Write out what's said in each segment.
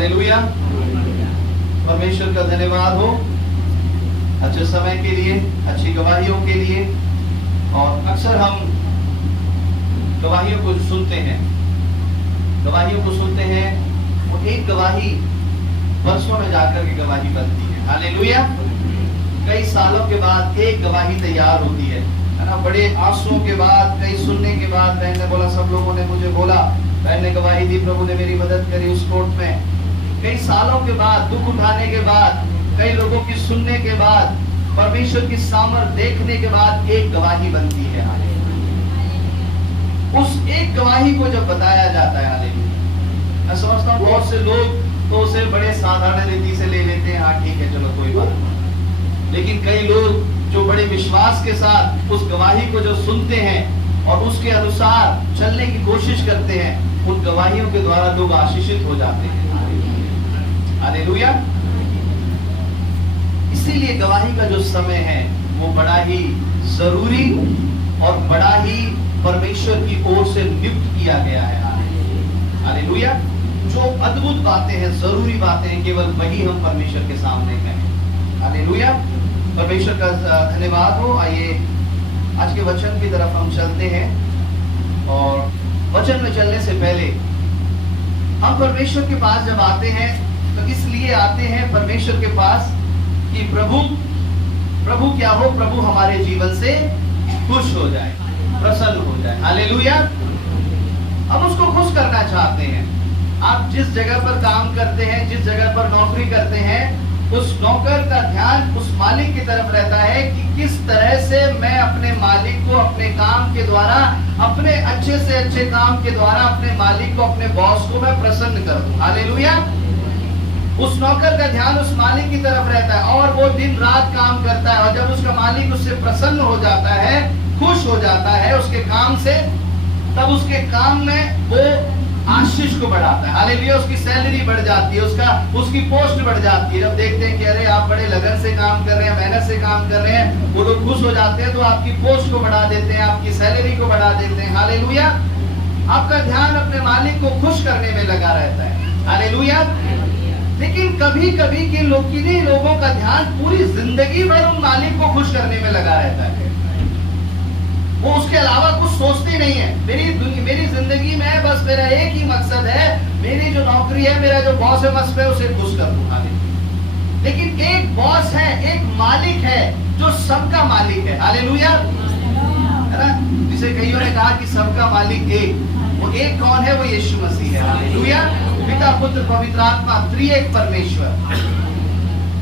Hallelujah. परमेश्वर का धन्यवाद हो अच्छे समय के लिए, अच्छी गवाहियों के लिए। और अक्सर हम गवाहियों को सुनते हैं, वो एक गवाही वर्षों में जाकर के गवाही बनती है। हालेलुया। कई सालों के बाद एक गवाही तैयार होती है ना। बड़े आंसुओं के बाद, कई सुनने के बाद, बहन ने बोला, सब लोगों ने मुझे बोला, बहन ने गवाही दी, प्रभु ने मेरी मदद करी उस कोर्ट में। कई सालों के बाद, दुख उठाने के बाद, कई लोगों की सुनने के बाद, परमेश्वर की सामर्थ देखने के बाद एक गवाही बनती है। उस एक गवाही को जब बताया जाता है, हालेलुया, मैं समझता हूँ बहुत से लोग तो उसे बड़े साधारण रीति से ले लेते हैं, हाँ ठीक है चलो कोई बात नहीं। लेकिन कई लोग जो बड़े विश्वास के साथ उस गवाही को जो सुनते हैं और उसके अनुसार चलने की कोशिश करते हैं, उन गवाहियों के द्वारा लोग आशीषित हो जाते हैं। हालेलुया। इसीलिए गवाही का जो समय है वो बड़ा ही जरूरी और बड़ा ही परमेश्वर की ओर से नियुक्त किया गया है। हालेलुया। जो अद्भुत बातें हैं, जरूरी बातें हैं, केवल वही हम परमेश्वर के सामने कहें। हालेलुया। परमेश्वर का धन्यवाद हो। आइए आज के वचन की तरफ हम चलते हैं। और वचन में चलने से पहले हम परमेश्वर के पास जब आते हैं तो इसलिए आते हैं परमेश्वर के पास कि प्रभु क्या हो, प्रभु हमारे जीवन से खुश हो जाए, प्रसन्न हो जाए। हालेलुया। हम उसको खुश करना चाहते हैं। आप जिस जगह पर काम करते हैं, जिस जगह पर नौकरी करते हैं, उस नौकर का ध्यान उस मालिक की तरफ रहता है कि किस तरह से मैं अपने मालिक को अपने काम के द्वारा, अपने अच्छे से अच्छे काम के द्वारा अपने मालिक को, अपने बॉस को मैं प्रसन्न कर दूं। हालेलुया। उस नौकर का ध्यान उस मालिक की तरफ रहता है और वो दिन रात काम करता है। और जब उसका मालिक उससे प्रसन्न हो जाता है, खुश हो जाता है उसके काम से, तब उसके काम में वो आशीष को बढ़ाता है। हालेलुया। उसकी सैलरी बढ़ जाती है, उसकी पोस्ट बढ़ जाती है। जब देखते हैं कि अरे आप बड़े लगन से काम कर रहे हैं, मेहनत से काम कर रहे हैं, वो लोग खुश हो जाते हैं, तो आपकी पोस्ट को बढ़ा देते हैं, आपकी सैलरी को बढ़ा देते हैं। हालेलुया। आपका ध्यान अपने मालिक को खुश करने में लगा रहता है। हालेलुया। लेकिन कभी कभी किन्हीं लोगों का ध्यान पूरी जिंदगी भर उन मालिक को खुश करने में लगा रहता है। वो उसके अलावा कुछ सोचते नहीं है। मेरी जिंदगी में बस मेरा एक ही मकसद है, मेरी जो नौकरी है, मेरा जो बॉस है, बस मैं उसे खुश कर दूं। लेकिन एक बॉस है, एक मालिक है जो सबका मालिक है। हालेलुया। है ना, जिसे कईयों ने कहा कि सबका मालिक एक, वो एक कौन है? वो यीशु मसीह है। हालेलुया। पिता, पुत्र, पवित्र आत्मा, त्रिएक परमेश्वर।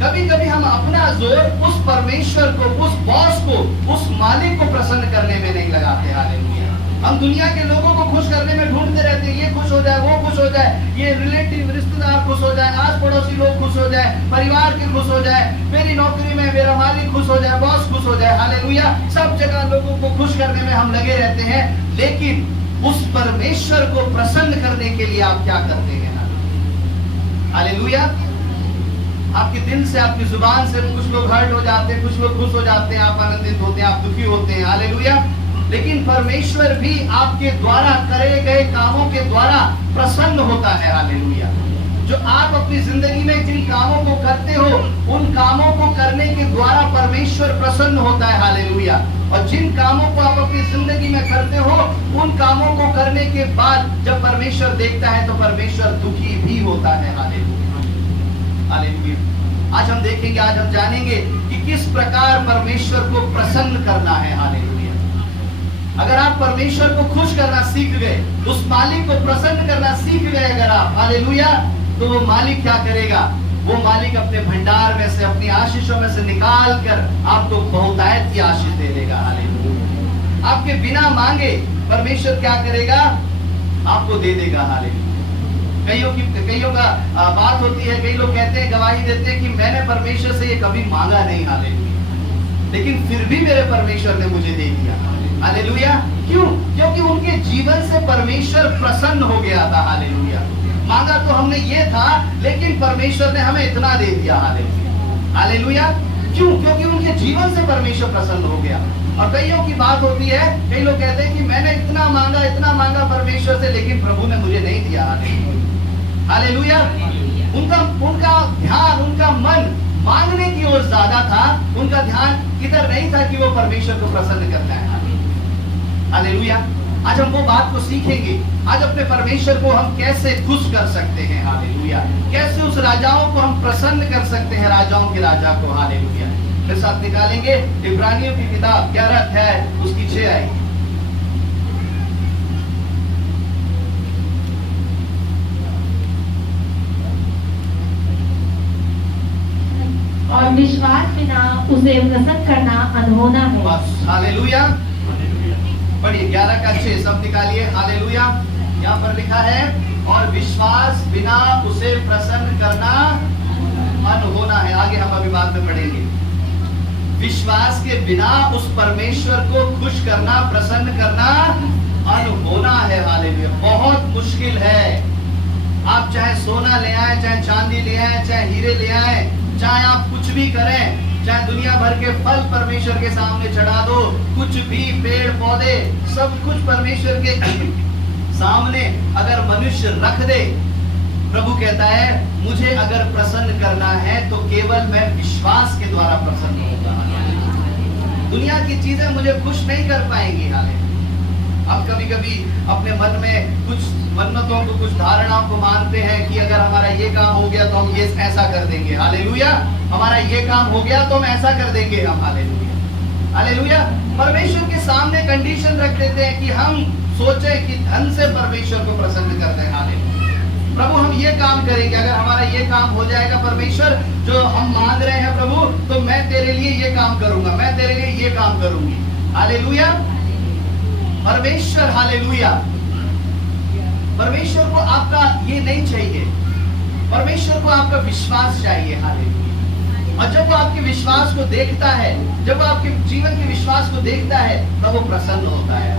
कभी कभी हम अपना जोर उस परमेश्वर को, उस बॉस को, उस मालिक को प्रसन्न करने में नहीं लगाते। हालेलुया। हम दुनिया के लोगों को खुश करने में ढूंढते रहते हैं, ये खुश हो जाए, वो खुश हो जाए, ये रिलेटिव रिश्तेदार खुश हो जाए, आस पड़ोसी लोग खुश हो जाए, परिवार के खुश हो जाए, मेरी नौकरी में मेरा मालिक खुश हो जाए, बॉस खुश हो जाए। हालेलुया। सब जगह लोगों को खुश करने में हम लगे रहते हैं, लेकिन उस परमेश्वर को प्रसन्न करने के लिए आप क्या करते हैं? हालेलुया। आपके दिल से, आपकी जुबान से कुछ लोग हर्ट हो जाते हैं, कुछ लोग खुश हो जाते हैं, आप आनंदित होते हैं, आप दुखी होते हैं। हालेलुया। लेकिन परमेश्वर भी आपके द्वारा करे गए कामों के द्वारा प्रसन्न होता है। हालेलुया। जो आप अपनी जिंदगी में जिन कामों को करते हो, उन कामों को करने के द्वारा परमेश्वर प्रसन्न होता है। हालेलुया। और जिन कामों को आप अपनी जिंदगी में करते हो, उन कामों को करने के बाद जब परमेश्वर देखता है तो परमेश्वर दुखी भी होता है। हालेलुया। हालेलुया। आज हम देखेंगे, आज हम जानेंगे कि किस प्रकार परमेश्वर को प्रसन्न करना है। हालेलुया। अगर आप परमेश्वर को खुश करना सीख गए, उस मालिक को प्रसन्न करना सीख गए अगर आप, हालेलुया, तो वो मालिक क्या करेगा? वो मालिक अपने भंडार में से, अपनी आशीषों में से निकाल कर आपको बहुतायत की आशीष दे देगा। हालेलुया। आपके बिना मांगे परमेश्वर क्या करेगा? आपको दे देगा। हालेलुया। कईयों का बात होती है, कई लोग कहते हैं, गवाही देते हैं कि मैंने परमेश्वर से ये कभी मांगा नहीं। हालेलुया। लेकिन फिर भी मेरे परमेश्वर ने मुझे दे दिया। हालेलुया। क्यों? क्योंकि उनके जीवन से परमेश्वर प्रसन्न हो गया था। हालेलुया। मांगा तो हमने ये था, लेकिन परमेश्वर ने हमें इतना दे दिया। हालेलुया। हालेलुया। क्यों? क्योंकि उनके जीवन से परमेश्वर प्रसन्न हो गया। और कईयों की बात होती है, कई लोग कहते हैं कि मैंने इतना मांगा परमेश्वर से, लेकिन प्रभु ने मुझे नहीं दिया। हालेलुया। उनका उनका ध्यान, उनका मन मांगने की ओर ज्यादा था। उनका ध्यान इधर नहीं था कि वो परमेश्वर को प्रसन्न करना है। हालेलुया। आज हम वो बात को सीखेंगे। आज अपने परमेश्वर को हम कैसे खुश कर सकते हैं। हालेलुया। कैसे उस राजाओं को हम प्रसन्न कर सकते हैं, राजाओं के राजा को। हालेलुया। मेरे साथ निकालेंगे इब्रानियों की किताब 11 अध्याय उसकी 6 आएगी। और विश्वास बिना उसे प्रसन्न करना अनहोना है। बस हालेलुया। पढ़िए 11 का 6 सब निकालिए। हालेलुया। यहाँ पर लिखा है और विश्वास बिना उसे प्रसन्न करना अनहोना है। आगे हम अभी बाद में पढ़ेंगे। विश्वास के बिना उस परमेश्वर को खुश करना, प्रसन्न करना अनहोना है। हालेलुया। बहुत मुश्किल है। आप चाहे सोना ले आए, चाहे चांदी ले आए, चाहे हीरे ले आए, चाहे आप कुछ भी करें, चाहे दुनिया भर के फल परमेश्वर के सामने चढ़ा दो, कुछ भी पेड़ पौधे सब कुछ परमेश्वर के सामने अगर मनुष्य रख दे, प्रभु कहता है मुझे अगर प्रसन्न करना है तो केवल मैं विश्वास के द्वारा प्रसन्न होगा। दुनिया की चीजें मुझे खुश नहीं कर पाएंगी। हालेलुया। हम कभी कभी अपने मन में कुछ मन्नतों को, कुछ धारणाओं को मानते हैं कि अगर हमारा ये काम हो गया तो हम ये ऐसा कर देंगे। हालेलुया। हमारा ये काम हो गया तो हम ऐसा कर देंगे हम। हालेलुया। हालेलुया। परमेश्वर के सामने कंडीशन रख देते हैं कि हम सोचें कि धन से परमेश्वर को प्रसन्न कर दें। हालेलुया। प्रभु हम ये काम करेंगे, अगर हमारा ये काम हो जाएगा परमेश्वर जो हम मांग रहे हैं प्रभु, तो मैं तेरे लिए ये काम करूंगा, मैं तेरे लिए ये काम करूंगी। हालेलुया। परमेश्वर, हालेलुया, परमेश्वर को आपका ये नहीं चाहिए, परमेश्वर को आपका विश्वास चाहिए। हालेलुया। और जब वो आपके विश्वास को देखता है, जब वो आपके जीवन के विश्वास को देखता है, तब वो प्रसन्न होता है।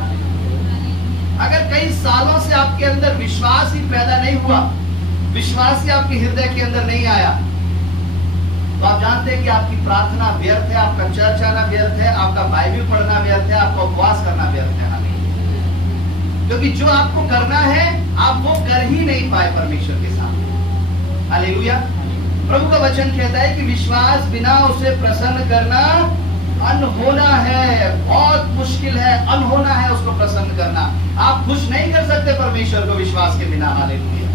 अगर कई सालों से आपके अंदर विश्वास ही पैदा नहीं हुआ, विश्वास ही आपके हृदय के अंदर नहीं आया, तो आप जानते हैं कि आपकी प्रार्थना व्यर्थ है, आपका चर्च आना व्यर्थ है, आपका बाइबल पढ़ना व्यर्थ है, आपका उपवास करना व्यर्थ है। क्योंकि जो आपको करना है आप वो कर ही नहीं पाए परमेश्वर के सामने। हालेलुया। प्रभु का वचन कहता है कि विश्वास बिना उसे प्रसन्न करना अनहोना है। बहुत मुश्किल है, अनहोना है उसको प्रसन्न करना। आप खुश नहीं कर सकते परमेश्वर को विश्वास के बिना। हालेलुया।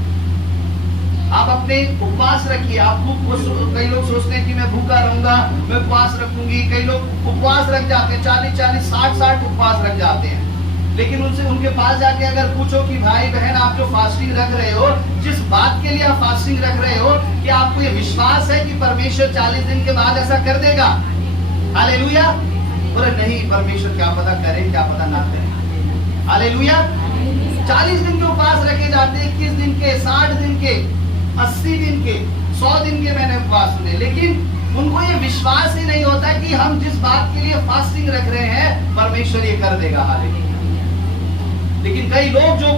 आप अपने उपवास रखिए। कई लोग सोचते हैं कि मैं भूखा रहूंगा, मैं उपवास रखूंगी। कई लोग उपवास रख जाते हैं, 40-40, 60-60 उपवास रख जाते हैं। लेकिन उनसे उनके पास जाके अगर पूछो कि भाई बहन आप जो फास्टिंग रख रहे हो, जिस बात के लिए आप फास्टिंग रख रहे हो, कि आपको ये विश्वास है कि परमेश्वर 40 दिन के बाद ऐसा कर देगा? हालेलुया। बोले नहीं, परमेश्वर क्या पता करे, क्या पता ना करे। हालेलुया। 40 दिन के उपवास रखे जाते हैं, 21 दिन के, 60 दिन के, 80 दिन के, 100 दिन के मैंने उपवास सुने, लेकिन उनको ये विश्वास ही नहीं होता कि हम जिस बात के लिए फास्टिंग रख रहे हैं परमेश्वर ये कर देगा। हालेलुया। लेकिन कई लोग जो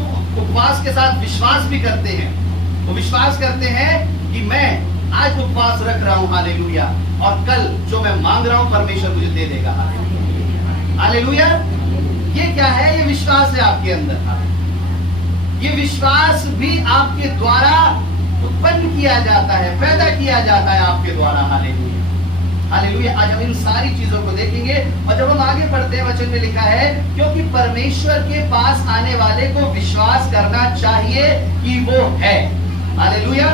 उपवास के साथ विश्वास भी करते हैं, वो विश्वास करते हैं कि मैं आज उपवास रख रहा हूं, हालेलुया, और कल जो मैं मांग रहा हूं परमेश्वर मुझे दे देगा। हालेलुया। ये क्या है? ये विश्वास है आपके अंदर। ये विश्वास भी आपके द्वारा उत्पन्न किया जाता है, पैदा किया जाता है आपके द्वारा। हालेलुया। हालेलुया। आज हम इन सारी चीजों को देखेंगे। और जब हम आगे पढ़ते हैं, वचन में लिखा है क्योंकि परमेश्वर के पास आने वाले को विश्वास करना चाहिए कि वो है। हालेलुया।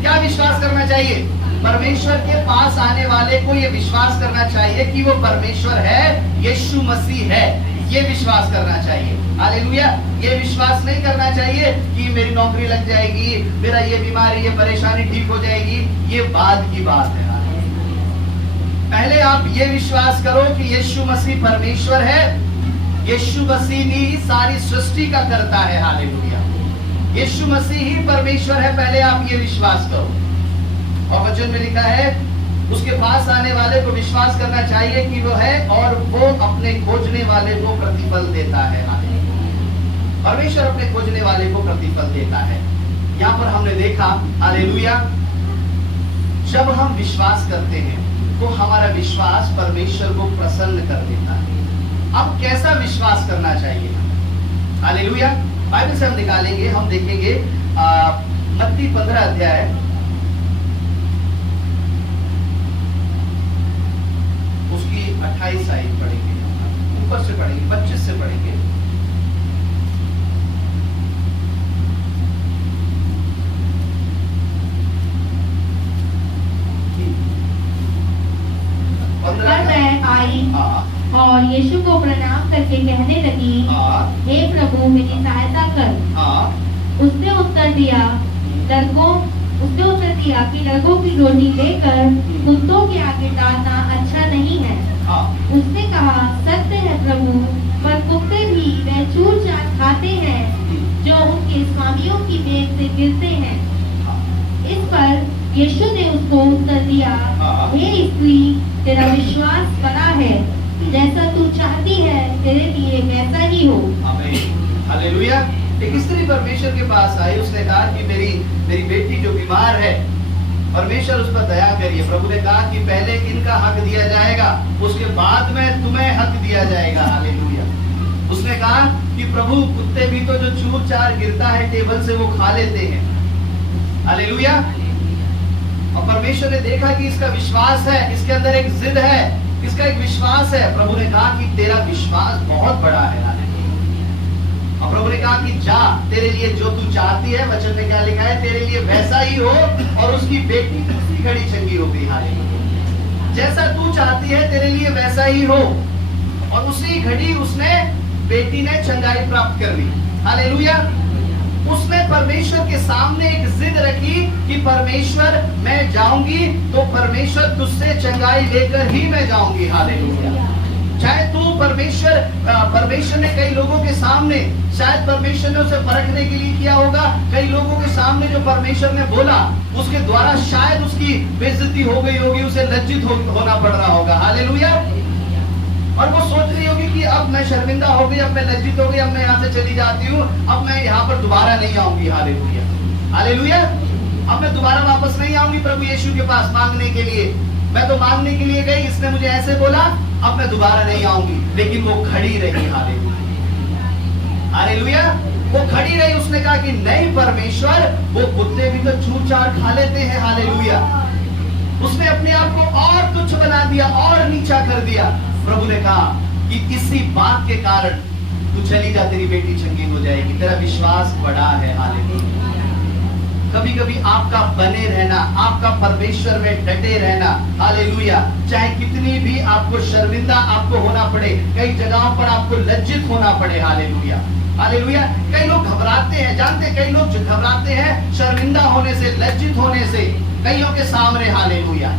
क्या विश्वास करना चाहिए? परमेश्वर के पास आने वाले को ये विश्वास करना चाहिए कि वो परमेश्वर है, यीशु मसीह है। ये विश्वास करना चाहिए। हालेलुया। ये विश्वास नहीं करना चाहिए कि मेरी नौकरी लग जाएगी, मेरा ये बीमारी, ये परेशानी ठीक हो जाएगी। ये बाद की बात है। पहले आप ये विश्वास करो कि यीशु मसीह परमेश्वर है, यीशु मसीह ही सारी सृष्टि का करता है। हालेलुया। यीशु मसीह ही परमेश्वर है, पहले आप ये विश्वास करो। और वचन में लिखा है उसके पास आने वाले को विश्वास करना चाहिए कि वो है और वो अपने खोजने वाले को प्रतिफल देता है। परमेश्वर अपने खोजने वाले को प्रतिफल देता है। यहाँ पर हमने देखा, हालेलुया, जब हम विश्वास करते हैं तो हमारा विश्वास परमेश्वर को प्रसन्न कर देता है। अब कैसा विश्वास करना चाहिए? हालेलुया। बाइबल से हम निकालेंगे, हम देखेंगे मत्ती 15 अध्याय 28 आयत पढ़ेंगे, ऊपर से पढ़ेंगे, 25 से पढ़ेंगे। तब मैं आई हाँ और यीशु को प्रणाम करके कहने लगी, हाँ हे प्रभु मेरी सहायता कर। हाँ उसने उत्तर दिया कि लड़कों की रोटी लेकर कुत्तों के आगे डालना अच्छा नहीं है। हाँ उसने कहा, सत्य है प्रभु, पर कुत्ते भी वह चूर चार खाते हैं जो उनके स्वामियों की मेज से गिरते हैं। इस पर यीशु ने उसको उत्तर दिया, हे स्त्री, तेरा विश्वास बड़ा है, जैसा तू चाहती है तेरे लिए वैसा ही हो। आमीन, हालेलुया। एक स्त्री परमेश्वर के पास आई, उसने कहा कि मेरी बेटी जो बीमार है, परमेश्वर उस पर दया करिए। प्रभु ने कहा कि पहले इनका हक दिया जाएगा, उसके बाद में तुम्हें हक दिया जाएगा। हालेलुया। उसने कहा कि प्रभु कुत्ते भी तो जो चूर चार गिरता है टेबल से वो खा लेते हैं। हालेलुया। और परमेश्वर ने देखा कि इसका विश्वास है, इसके अंदर एक जिद है, इसका एक विश्वास है। प्रभु ने कहा कि तेरा विश्वास बहुत बड़ा है। और प्रभु ने कहा कि जा, तेरे लिए जो तू चाहती है, वचन में क्या लिखा है, तेरे लिए वैसा ही हो। और उसकी बेटी उसी घड़ी चंगी हो गई। हालेलुया। जैसा तू चाहती है तेरे लिए वैसा ही हो। और उसी घड़ी उसने, बेटी ने चंगाई प्राप्त कर ली। हालेलुया। उसने परमेश्वर के सामने एक जिद रखी कि परमेश्वर मैं जाऊंगी तो परमेश्वर तुझसे चंगाई लेकर ही मैं जाऊंगी। हालेलुया। चाहे तू परमेश्वर ने कई लोगों के सामने, शायद परमेश्वर ने उसे परखने के लिए किया होगा, कई लोगों के सामने जो परमेश्वर ने बोला उसके द्वारा शायद उसकी बेइज्जती हो गई होगी, उसे लज्जित होना पड़ रहा होगा। हालेलुया। और वो सोच रही होगी कि अब मैं शर्मिंदा हो गई, अब मैं लज्जित हो गई, अब मैं यहाँ से चली जाती हूँ, अब मैं यहाँ पर दोबारा नहीं आऊंगी। हालेलुया। हालेलुया। अब मैं दोबारा वापस नहीं आऊंगी प्रभु यीशु के पास मांगने के लिए। मैं तो मांगने के लिए गई, इसने मुझे ऐसे बोला, अब मैं दोबारा नहीं आऊंगी। लेकिन वो खड़ी रही। हालेलुया। हालेलुया। वो खड़ी रही। उसने कहा कि नहीं परमेश्वर, वो कुत्ते भी तो चूर चार खा लेते हैं। हालेलुया। उसने अपने आप को और तुच्छ बना दिया और नीचा कर दिया। प्रभु ने कहा कि इसी बात के कारण तू चली जा, तेरी बेटी चंगी हो जाएगी, तेरा विश्वास बड़ा है। हालेलुया। कभी कभी आपका बने रहना, आपका परमेश्वर में डटे रहना, हालेलुया, चाहे कितनी भी आपको शर्मिंदा आपको होना पड़े, कई जगहों पर आपको लज्जित होना पड़े। हालेलुया। हालेलुया। कई लोग घबराते हैं, जानते, कई लोग घबराते हैं शर्मिंदा होने से, लज्जित होने से, कईयों के सामने। हालेलुया।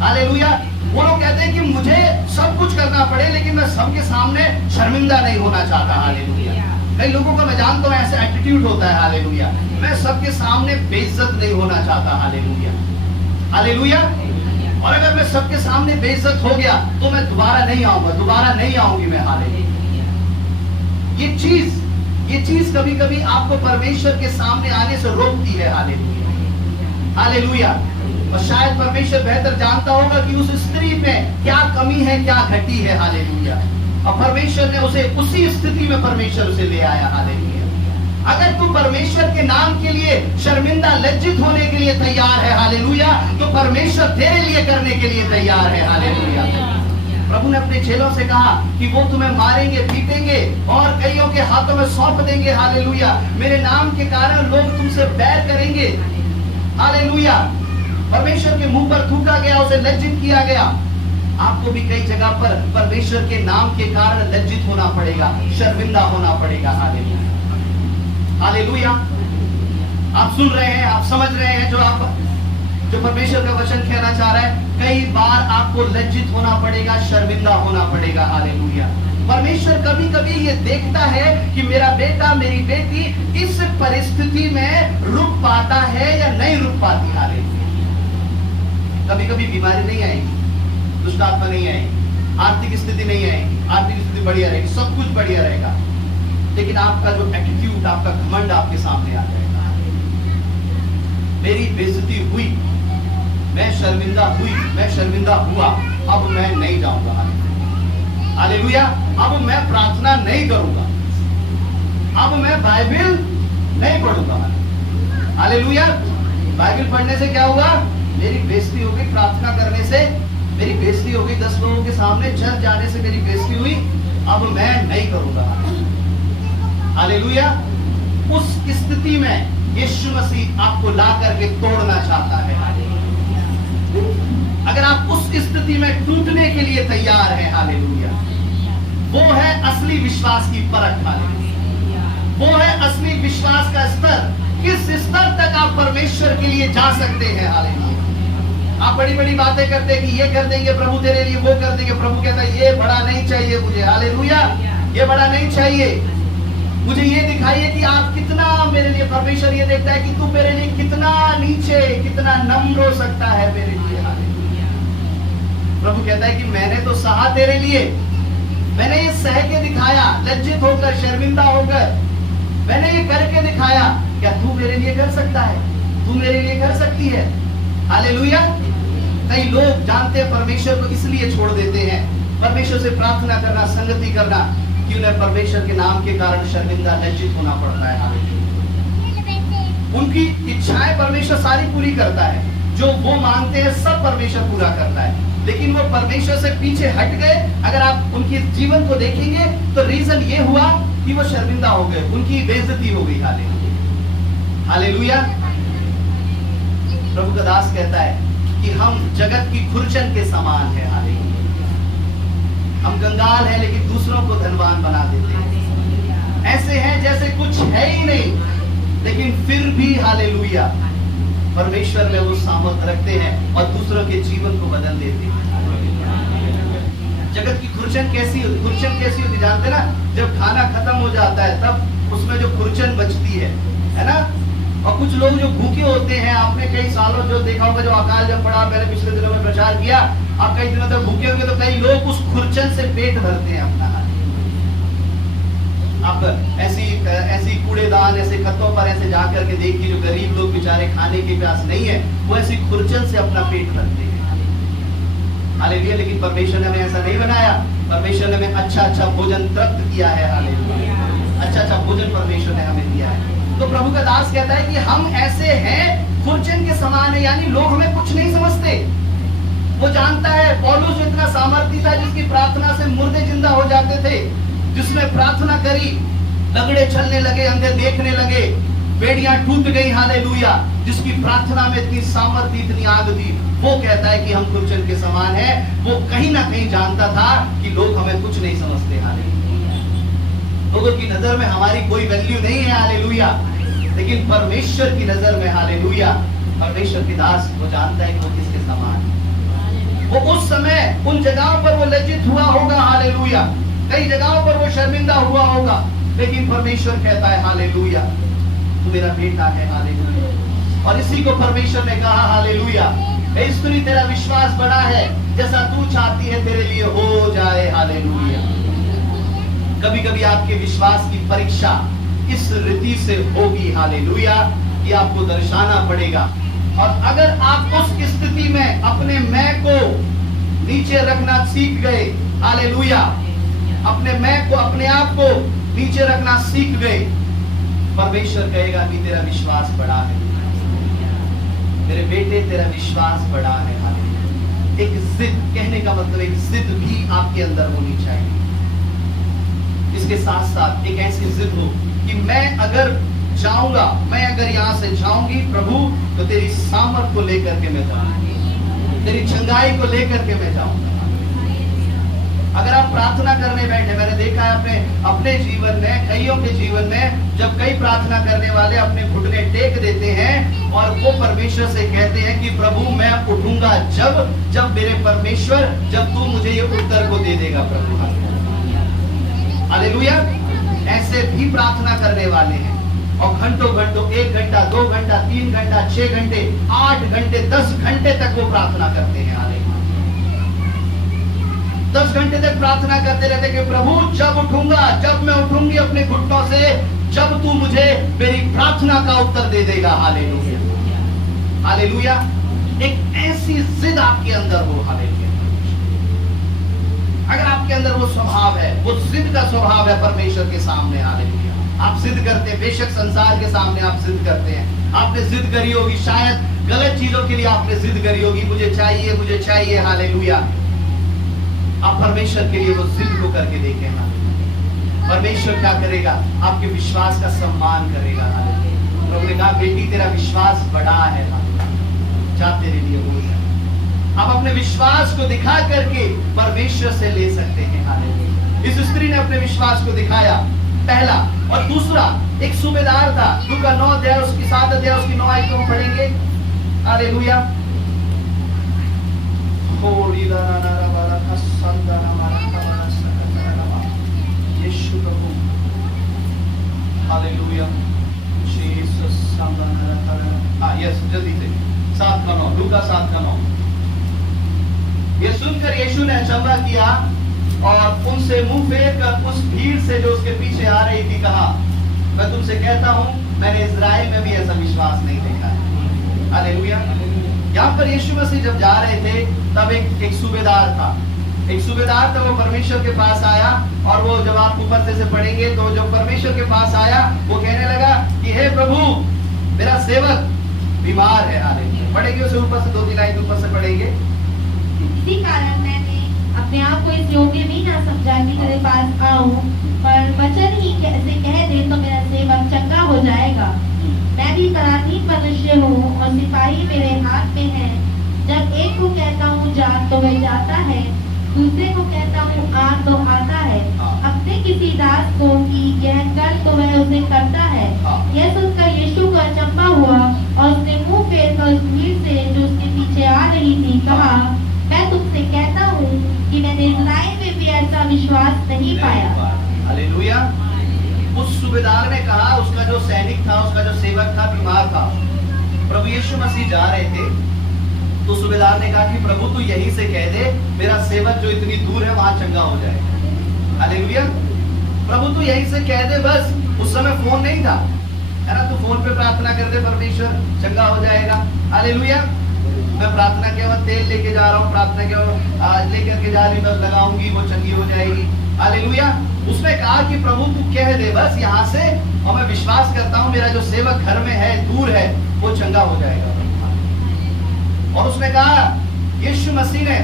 हालेलुया। वो लोग कहते हैं कि मुझे सब कुछ करना पड़े लेकिन मैं सबके सामने शर्मिंदा नहीं होना चाहता। हालेलुया। कई लोगों का मैं जानता हूं ऐसा एटीट्यूड होता है। हालेलुया। मैं सबके सामने बेइज्जत नहीं होना चाहता। हालेलुया। हालेलुया। और अगर मैं सबके सामने बेइज्जत हो गया तो मैं दोबारा नहीं आऊंगा, दोबारा नहीं आऊंगी मैं। हालेलुया। ये चीज कभी कभी आपको परमेश्वर के सामने आने से रोकती है। हालेलुया। हालेलुया। और शायद परमेश्वर बेहतर जानता होगा कि उस स्त्री में क्या कमी है, क्या घटी है। हालेलुया। और परमेश्वर ने उसे उसी स्थिति में परमेश्वर उसे ले आया। हालेलुया। अगर तू परमेश्वर के नाम के लिए शर्मिंदा, लज्जित होने के लिए तैयार है, हालेलुया, तो परमेश्वर तेरे लिए करने के लिए तैयार है। हालेलुया। प्रभु ने अपने चेलों से कहा कि वो तुम्हें मारेंगे, पीटेंगे और कईयों के हाथों में सौंप देंगे। हालेलुया। मेरे नाम के कारण लोग तुमसे बैर करेंगे। हालेलुया। परमेश्वर के मुंह पर थूका गया, उसे लज्जित किया गया। आपको भी कई जगह पर परमेश्वर के नाम के कारण लज्जित होना पड़ेगा, शर्मिंदा होना पड़ेगा। हालेलुया। हालेलुया। आप सुन रहे हैं, आप समझ रहे हैं जो परमेश्वर का वचन कहना चाह रहा है। कई बार आपको लज्जित होना पड़ेगा, शर्मिंदा होना पड़ेगा। हालेलुया। परमेश्वर कभी कभी ये देखता है कि मेरा बेटा, मेरी बेटी इस परिस्थिति में रुक पाता है या नहीं रुक पाती। हालेलुया। कभी कभी बीमारी नहीं आएगी, दुष्ट आत्मा नहीं आएगी, आर्थिक स्थिति नहीं आएगी, आर्थिक स्थिति बढ़िया रहेगी, सब कुछ बढ़िया रहेगा, लेकिन आपका जो एटीट्यूड, आपका घमंड आपके सामने आ जाएगा। मेरी बेइज्जती हुई, मैं शर्मिंदा हुआ, अब मैं नहीं जाऊंगा। हालेलुया। अब मैं प्रार्थना नहीं करूंगा, अब मैं बाइबल नहीं पढ़ूंगा। हालेलुया। बाइबल पढ़ने से क्या हुआ? मेरी बेइज्जती हो गई, प्रार्थना करने से मेरी बेइज्जती हो गई 10 लोगों के सामने, चर्च जाने से मेरी बेइज्जती हुई, अब मैं नहीं करूंगा। हालेलुया। उस स्थिति में यीशु मसीह आपको ला करके तोड़ना चाहता है। अगर आप उस स्थिति में टूटने के लिए तैयार हैं, हालेलुया, वो है असली विश्वास की परख। हालेलुया, वो है असली विश्वास का स्तर। किस स्तर तक आप परमेश्वर के लिए जा सकते हैं। हालेलुया। आप बड़ी बड़ी बातें करते हैं कि ये कर देंगे प्रभु तेरे लिए, वो कर देंगे। प्रभु कहता है ये बड़ा नहीं चाहिए मुझे। हालेलुया, ये बड़ा नहीं चाहिए मुझे। ये दिखाइए कि आप कितना मेरे लिए, परमेश्वर ये देखता है कि तू मेरे लिए कितना नीचे, कितना नम्र हो सकता है मेरे लिए। हालेलुया। प्रभु कहता है कि मैंने तो सहा तेरे लिए, मैंने ये सह के दिखाया, लज्जित होकर, शर्मिंदा होकर मैंने ये करके दिखाया। क्या तू मेरे लिए कर सकता है? तू मेरे लिए कर सकती है? हालेलुया। कई लोग जानते हैं परमेश्वर को इसलिए छोड़ देते हैं, परमेश्वर से प्रार्थना करना, संगति करना, कि उन्हें परमेश्वर के नाम के कारण शर्मिंदा, लज्जित होना पड़ता है। हालेलुया। उनकी इच्छाएं परमेश्वर सारी पूरी करता है, जो वो मांगते हैं सब परमेश्वर पूरा करता है, लेकिन वो परमेश्वर से पीछे हट गए। अगर आप उनके जीवन को देखेंगे तो रीजन ये हुआ कि वो शर्मिंदा हो गए, उनकी बेइज्जती हो गई। हालेलुया। प्रभु का दास कहता है कि हम जगत की खुरचन के समान है। हालेलुया। हम कंगाल हैं लेकिन दूसरों को धनवान बना देते हैं। ऐसे हैं जैसे कुछ है ही नहीं, लेकिन फिर भी हालेलुया परमेश्वर में वो सामर्थ रखते हैं और दूसरों के जीवन को बदल देते हैं। जगत की खुरचन कैसी होती जानते ना? जब खाना खत्म हो जाता है तब उसमें जो खुरचन बचती है ना? और कुछ लोग जो भूखे होते हैं, आपने कई सालों जो देखा होगा, जो अकाल जब पड़ा, मैंने पिछले दिनों में प्रचार किया, आप कई दिनों तक भूखे होंगे तो कई लोग उस खुरचन से पेट भरते हैं अपना। आप ऐसी कूड़ेदान, ऐसे खतों पर ऐसे जा करके देखिए, जो गरीब लोग बेचारे खाने की प्यास नहीं है, वो ऐसी खुरचन से अपना पेट भरते हैं। हालेलुया। लेकिन परमेश्वर ने हमें ऐसा नहीं बनाया। परमेश्वर ने हमें अच्छा भोजन तृप्त किया है। हालेलुया। अच्छा भोजन परमेश्वर ने हमें दिया है। तो प्रभु का दास कहता है कि हम ऐसे हैं, खुरचन के समान है, यानी लोग हमें कुछ नहीं समझते। वो जानता है, पौलुस इतना सामर्थी था जिसकी प्रार्थना से मुर्दे जिंदा हो जाते थे, जिसने प्रार्थना करी, लगड़े चलने लगे, अंधे देखने लगे, बेड़ियां टूट गई। हालेलुया। जिसकी प्रार्थना में इतनी सामर्थ्य, इतनी आग थी, वो कहता है कि हम खुरचन के समान है। वो कहीं ना कहीं जानता था कि लोग हमें कुछ नहीं समझते। हालेलुया। लोगों की नजर में हमारी कोई वैल्यू नहीं है। हालेलुया। लेकिन परमेश्वर की नजर में, हालेलुया, परमेश्वर की दास वो जानता है कि वो किसके समान है। वो उस समय उन जगहों पर वो लज्जित हुआ होगा। हालेलुया। कई जगहों पर वो शर्मिंदा हुआ होगा, लेकिन परमेश्वर कहता है हालेलुया तू मेरा बेटा है। हालेलुया। और इसी को परमेश्वर ने कहा, हालेलुया, हे स्त्री तेरा विश्वास बड़ा है, जैसा तू चाहती है तेरे लिए हो जाए। हालेलुया। कभी कभी आपके विश्वास की परीक्षा इस रीति से होगी। हालेलुया। कि आपको दर्शाना पड़ेगा। और अगर आप उस स्थिति में अपने मैं को नीचे रखना सीख गए, हालेलुया, अपने मैं को, अपने आप को नीचे रखना सीख गए, परमेश्वर कहेगा कि तेरा विश्वास बड़ा है मेरे बेटे, तेरा विश्वास बड़ा है। हालेलुया। एक जिद, कहने का मतलब एक जिद भी आपके अंदर होनी चाहिए। इसके साथ साथ एक ऐसी जिद हो कि मैं अगर जाऊंगा, मैं अगर यहाँ से जाऊंगी प्रभु, तो तेरी सामर्थ को लेकर के मैं जाऊंगा, तेरी चंगाई को लेकर के मैं जाऊंगा। अगर आप प्रार्थना करने बैठे, मैंने देखा है अपने जीवन में, कईयों के जीवन में, जब कई प्रार्थना करने वाले अपने घुटने टेक देते हैं और वो परमेश्वर से कहते हैं कि प्रभु मैं उठूंगा जब मेरे परमेश्वर, जब तू मुझे ये उत्तर को दे देगा प्रभु। हालेलुया। ऐसे भी प्रार्थना करने वाले हैं और घंटों 1 घंटा, 2 घंटा, 3 घंटा, 6 घंटे, 8 घंटे, 10 घंटे तक वो प्रार्थना करते हैं। हालेलुया। 10 घंटे तक प्रार्थना करते रहते कि प्रभु जब उठूंगा, जब मैं उठूंगी अपने घुटनों से, जब तू मुझे मेरी प्रार्थना का उत्तर दे देगा। हालेलुया। हालेलुया। एक ऐसी जिद आपके अंदर हो। हालेलुया। अगर आपके अंदर वो स्वभाव है, वो जिद का स्वभाव है परमेश्वर के सामने, हालेलुया, आप जिद करते हैं, बेशक संसार के सामने आप जिद करते हैं। आपने जिद करी होगी, शायद गलत चीजों के लिए आपने जिद करी होगी, मुझे चाहिए, हालेलुया। आप परमेश्वर के लिए वो जिद को करके देखें, हालेलुया। परमेश्वर क्या करेगा? आपके विश्वास का सम्मान करेगा, हालेलुया। प्रभु ने कहा, बेटी तेरा विश्वास बड़ा है, हालेलुया, जा तेरे लिए हो जाए। आप अपने विश्वास को दिखा करके परमेश्वर से ले सकते हैं, हालेलुया। इस स्त्री ने अपने विश्वास को दिखाया, पहला। और दूसरा, एक सूबेदार था, लूका 9 अध्याय उसकी 7 अध्याय उसकी 9 आयत को हम पढ़ेंगे, हालेलुया। यीशु प्रभु, हालेलुया, यस, जल्दी से 7 का 9, लूका 7 का 9। ये सुनकर यीशु ने अचंभा किया और उनसे मुंह फेर कर उस भीड़ से जो उसके पीछे आ रही थी कहा, मैं तुमसे कहता हूं, मैंने इजराइल में भी ऐसा विश्वास नहीं देखा है। हालेलुया। यहाँ पर यीशु मसीह जब जा रहे थे तब एक सूबेदार था, वो परमेश्वर के पास आया। और वो जब आप ऊपर से पढ़ेंगे तो जो परमेश्वर के पास आया वो कहने लगा कि हे प्रभु, मेरा सेवक बीमार है। हालेलुया। पढ़ेंगे उसे ऊपर से 2-3 आयत ऊपर से पढ़ेंगे। इसी कारण मैंने अपने आप को इस योग्य नहीं ना समझा कि तेरे पास आऊं, पर वचन ही कैसे कह दे तो मेरा सेवक चंगा हो जाएगा। मैं भी पराधीन मनुष्य हूँ और सिपाही मेरे हाथ में है। जब एक को कहता हूँ जा तो वह जाता है, दूसरे को कहता हूँ आ तो आता है, अपने किसी दास को कि यह कर तो वह उसे करता है। यह सुनकर यीशु को अचंभा हुआ और उसने मुंह फेर कर उस भीड़ से जो उसके पीछे आ रही थी कहा, मैं तुमसे कहता हूँ कि मैंने इस्राएल में भी ऐसा विश्वास नहीं पाया। हालेलुया। उस सूबेदार ने कहा, उसका जो सैनिक था, उसका जो सेवक था, बीमार था। प्रभु यीशु मसीह जा रहे थे तो सूबेदार ने कहा कि प्रभु तू यहीं से कह दे, मेरा सेवक जो इतनी दूर है वहां चंगा हो जाएगा। हालेलुया। प्रभु तू यहीं से कह दे बस। उस समय फोन नहीं था, है ना, तू फोन पे प्रार्थना कर दे, परमेश्वर चंगा हो जाएगा। हालेलुया। मैं प्रार्थना के बाद तेल लेके जा रहा हूँ, प्रार्थना के लेकर के जा रही, बस लगाऊंगी वो चंगी हो जाएगी। हालेलुया। उसने कहा कि प्रभु तू कह दे बस यहाँ से, और मैं विश्वास करता हूँ मेरा जो सेवक घर में है, दूर है, वो चंगा हो जाएगा। और उसने कहा, यीशु मसीह ने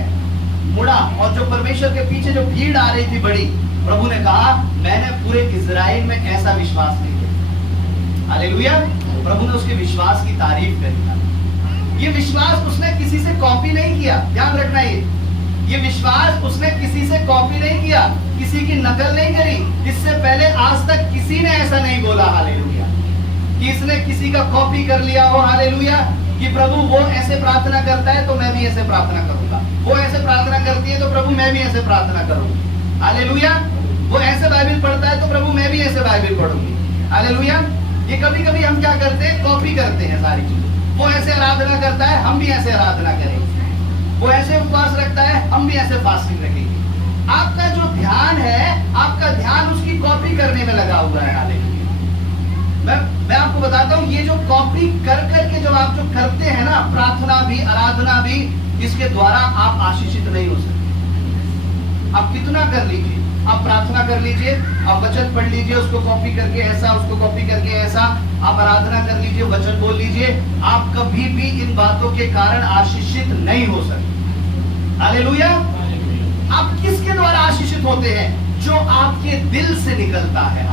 मुड़ा और जो परमेश्वर के पीछे जो भीड़ आ रही थी बड़ी, प्रभु ने कहा मैंने पूरे इजराइल में ऐसा विश्वास नहीं देखा। हालेलुया। प्रभु ने उसके विश्वास की तारीफ करी। ये विश्वास उसने किसी से कॉपी नहीं किया, ध्यान रखना। ये विश्वास उसने किसी से कॉपी नहीं किया, किसी की नकल नहीं करी। इससे पहले आज तक किसी ने ऐसा नहीं बोला, हालेलुया, कि इसने किसी का कॉपी कर लिया हो। हालेलुया। कि प्रभु वो ऐसे प्रार्थना करता है तो मैं भी ऐसे प्रार्थना करूंगा, वो ऐसे प्रार्थना करती है तो प्रभु मैं भी ऐसे प्रार्थना करूंगा। हालेलुया। वो ऐसे बाइबल पढ़ता है तो प्रभु मैं भी ऐसे बाइबल पढ़ूंगी। हालेलुया। ये कभी कभी हम क्या करते हैं, कॉपी करते हैं सारी चीजें। वो ऐसे आराधना करता है, हम भी ऐसे आराधना करेंगे। वो ऐसे उपवास रखता है, हम भी ऐसे फास्टिंग रखेंगे। आपका जो ध्यान है, आपका ध्यान उसकी कॉपी करने में लगा हुआ है। हालेलुया। मैं आपको बताता हूँ, ये जो कॉपी कर करके जो आप जो करते हैं ना, प्रार्थना भी, आराधना भी, इसके द्वारा आप आशीषित नहीं हो सकते। आप कितना कर लीजिए, आप प्रार्थना कर लीजिए, आप वचन पढ़ लीजिए, उसको कॉपी करके ऐसा, उसको कॉपी करके ऐसा, आप आराधना कर लीजिए, वचन बोल लीजिए, आप कभी भी इन बातों के कारण आशीषित नहीं हो सकते। हालेलुया। आप किसके द्वारा आशीषित होते हैं? जो आपके दिल से निकलता है।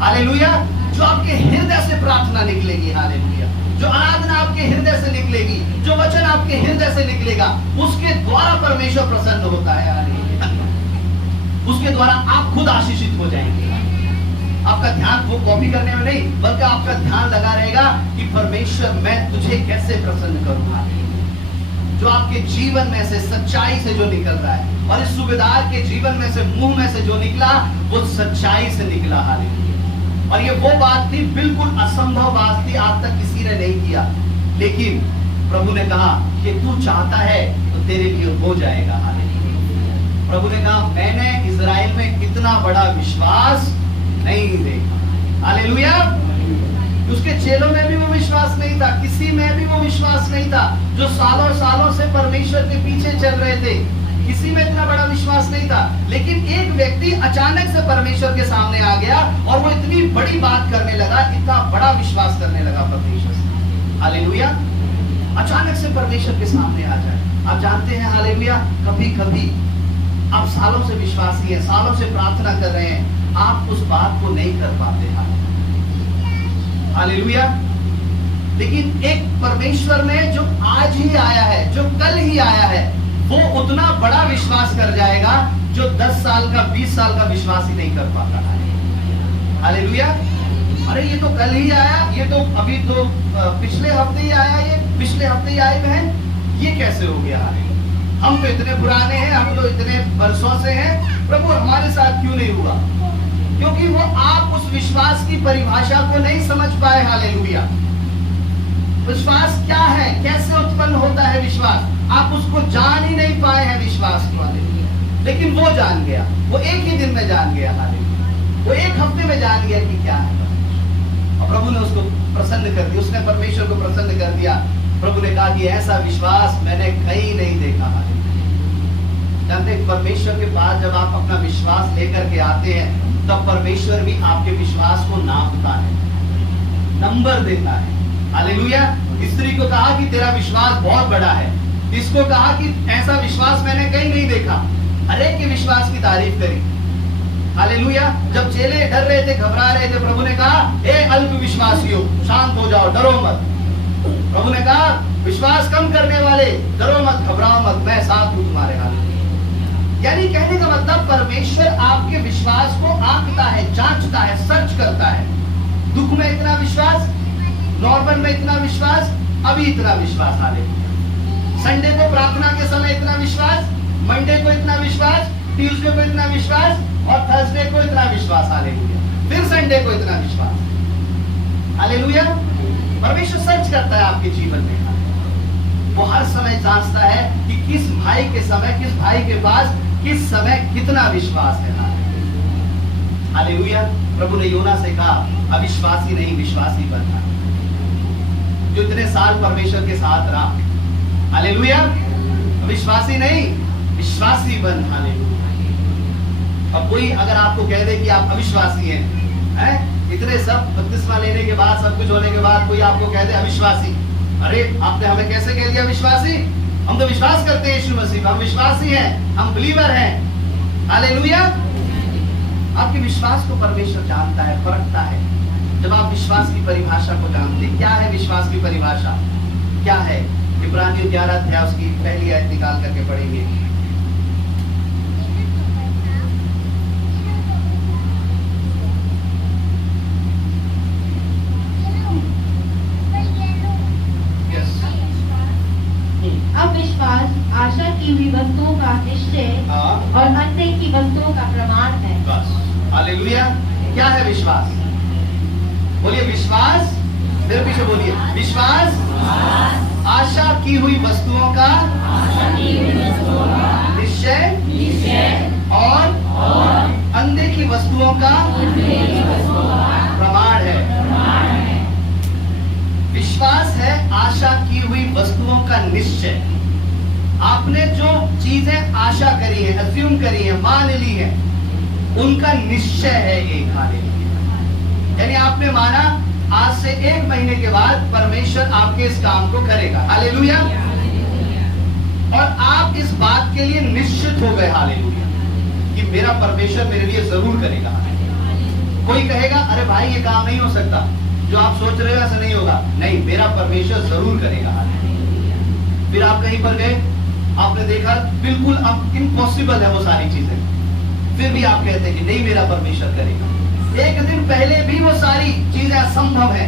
हालेलुया। जो आपके हृदय से प्रार्थना निकलेगी। हालेलुया। जो आराधना आपके हृदय से निकलेगी, जो वचन आपके हृदय से निकलेगा, उसके द्वारा परमेश्वर प्रसन्न होता है। हालेलुया। उसके द्वारा आप खुद आशीषित हो जाएंगे। आपका ध्यान वो कॉपी करने में नहीं, बल्कि आपका ध्यान लगा रहेगा कि परमेश्वर मैं तुझे कैसे प्रसन्न करूंगा। जो आपके जीवन में से सच्चाई से जो निकल रहा है, और इस सूबेदार के जीवन में से, मुंह में से जो निकला, वो सच्चाई से निकला। हालेलुया। और ये वो बात थी, बिल्कुल असंभव बात थी, आज तक किसी ने नहीं किया, लेकिन प्रभु ने कहा कि तू चाहता है तो तेरे लिए हो जाएगा। हालेलुया। प्रभु ने कहा मैंने इजराइल में इतना बड़ा विश्वास नहीं देखा। हालेलुया। उसके चेलों में भी वो विश्वास नहीं था, किसी में भी वो विश्वास नहीं था, जो सालों सालों से परमेश्वर के पीछे चल रहे थे। किसी में इतना बड़ा विश्वास नहीं था, लेकिन एक व्यक्ति अचानक से परमेश्वर के सामने आ गया और वो इतनी बड़ी बात करने लगा, इतना बड़ा विश्वास करने लगा परमेश्वर से। हालेलुया। अचानक से परमेश्वर के सामने आ जाए। आप जानते हैं हालेलुया, कभी कभी आप सालों से विश्वासी हैं, सालों से प्रार्थना कर रहे हैं, आप उस बात को नहीं कर पाते। हालेलुया। लेकिन एक परमेश्वर ने जो आज ही आया है, जो कल ही आया है, वो उतना बड़ा विश्वास कर जाएगा जो 10 साल का 20 साल का विश्वास ही नहीं कर पाता। हालेलुया। अरे ये तो कल ही आया, ये तो अभी तो पिछले हफ्ते ही आया, ये पिछले हफ्ते ही आए बहन, ये कैसे हो गया? हम तो इतने पुराने हैं, हम तो इतने वर्षों से हैं, प्रभु हमारे साथ क्यों नहीं हुआ? क्योंकि वो आप उस विश्वास की परिभाषा को नहीं समझ पाए। हालेलुया। विश्वास क्या है, कैसे उत्पन्न होता है विश्वास, आप उसको जान ही नहीं पाए हैं विश्वास को। हालेलुया। लेकिन वो जान गया, वो एक ही दिन में जान गया। हालेलुया। वो एक हफ्ते में जान गया कि क्या है, और प्रभु ने उसको प्रसन्न कर दिया, उसने परमेश्वर को प्रसन्न कर दिया। प्रभु ने कहा कि ऐसा विश्वास मैंने कहीं नहीं देखा। जानते परमेश्वर के पास जब आप अपना विश्वास लेकर के आते हैं, तब परमेश्वर भी आपके विश्वास को नापता है, नंबर देता है। हालेलुया। स्त्री को कहा कि तेरा विश्वास बहुत बड़ा है, इसको कहा कि ऐसा विश्वास मैंने कहीं नहीं देखा, हर एक के विश्वास की तारीफ करी। हालेलुया। जब चेले डर रहे थे, घबरा रहे थे, प्रभु ने कहा ए अल्प विश्वासियों, शांत हो जाओ, डरो मत। प्रभु ने कहा विश्वास कम करने वाले, डरो मत, घबराओ मत, मैं साथ हूं तुम्हारे। हाल यानी कहने का मतलब परमेश्वर आपके विश्वास को आंकता है, जांचता है, सर्च करता है। दुख में इतना विश्वास, नॉर्मल में इतना विश्वास, अभी इतना विश्वास। हालेलुया। संडे को प्रार्थना के समय इतना विश्वास, मंडे को इतना विश्वास, ट्यूसडे को इतना विश्वास, और थर्सडे को इतना विश्वास। हालेलुया। फिर संडे को इतना विश्वास। हालेलुया। परमेश्वर सर्च करता है आपके जीवन में। वो हर समय जांचता है कि किस भाई के समय, किस भाई के पास किस समय कितना विश्वास है। हालेलुया। प्रभु ने योना से कहा अविश्वासी नहीं, विश्वासी बनना, जो इतने साल परमेश्वर के साथ रहा। हालेलुया। विश्वासी नहीं, विश्वासी बन। हालेलुया। अब कोई अगर आपको कह दे कि आप अविश्वासी हैं, इतने सब बपतिस्मा लेने के बाद, सब कुछ होने के बाद कोई आपको कह दे अविश्वासी, अरे आपने हमें कैसे कह दिया विश्वासी? हम तो विश्वास करते हैं यीशु मसीह, हम विश्वासी हैं, हम बिलीवर हैं। हालेलुया। आपके विश्वास को परमेश्वर जानता है, परखता है। जब आप विश्वास की परिभाषा को जानते हैं, क्या है विश्वास की परिभाषा, क्या है? इब्रानियों 11 अध्याय उसकी पहली आयत निकाल करके पढ़ेंगे। अब विश्वास आशा की हुई वस्तुओं का निश्चय और अनदेखी वस्तुओं का प्रमाण है। बस। हालेलुया। क्या है विश्वास? बोलिए विश्वास, फिर पीछे बोलिए विश्वास आशा की हुई वस्तुओं का निश्चय और अनदेखी वस्तुओं का प्रमाण है। विश्वास है आशा की हुई वस्तुओं का निश्चय। आपने जो चीजें आशा करी है, अज्यूम करी है, मान ली है, उनका निश्चय है एक। हालेलुया। यानी आपने माना आज से 1 महीने के बाद परमेश्वर आपके इस काम को करेगा। हालेलुया। और आप इस बात के लिए निश्चित हो गए। हालेलुया। कि मेरा परमेश्वर मेरे लिए जरूर करेगा। कोई कहेगा अरे भाई ये काम नहीं हो सकता, जो आप सोच रहे हो ऐसा नहीं होगा। नहीं, मेरा परमेश्वर जरूर करेगा। फिर आप कहीं पर गए, आपने देखा बिल्कुल अब इम्पॉसिबल है वो सारी चीजें, फिर भी आप कहते हैं कि नहीं मेरा परमेश्वर करेगा। एक दिन पहले भी वो सारी चीजें असंभव है,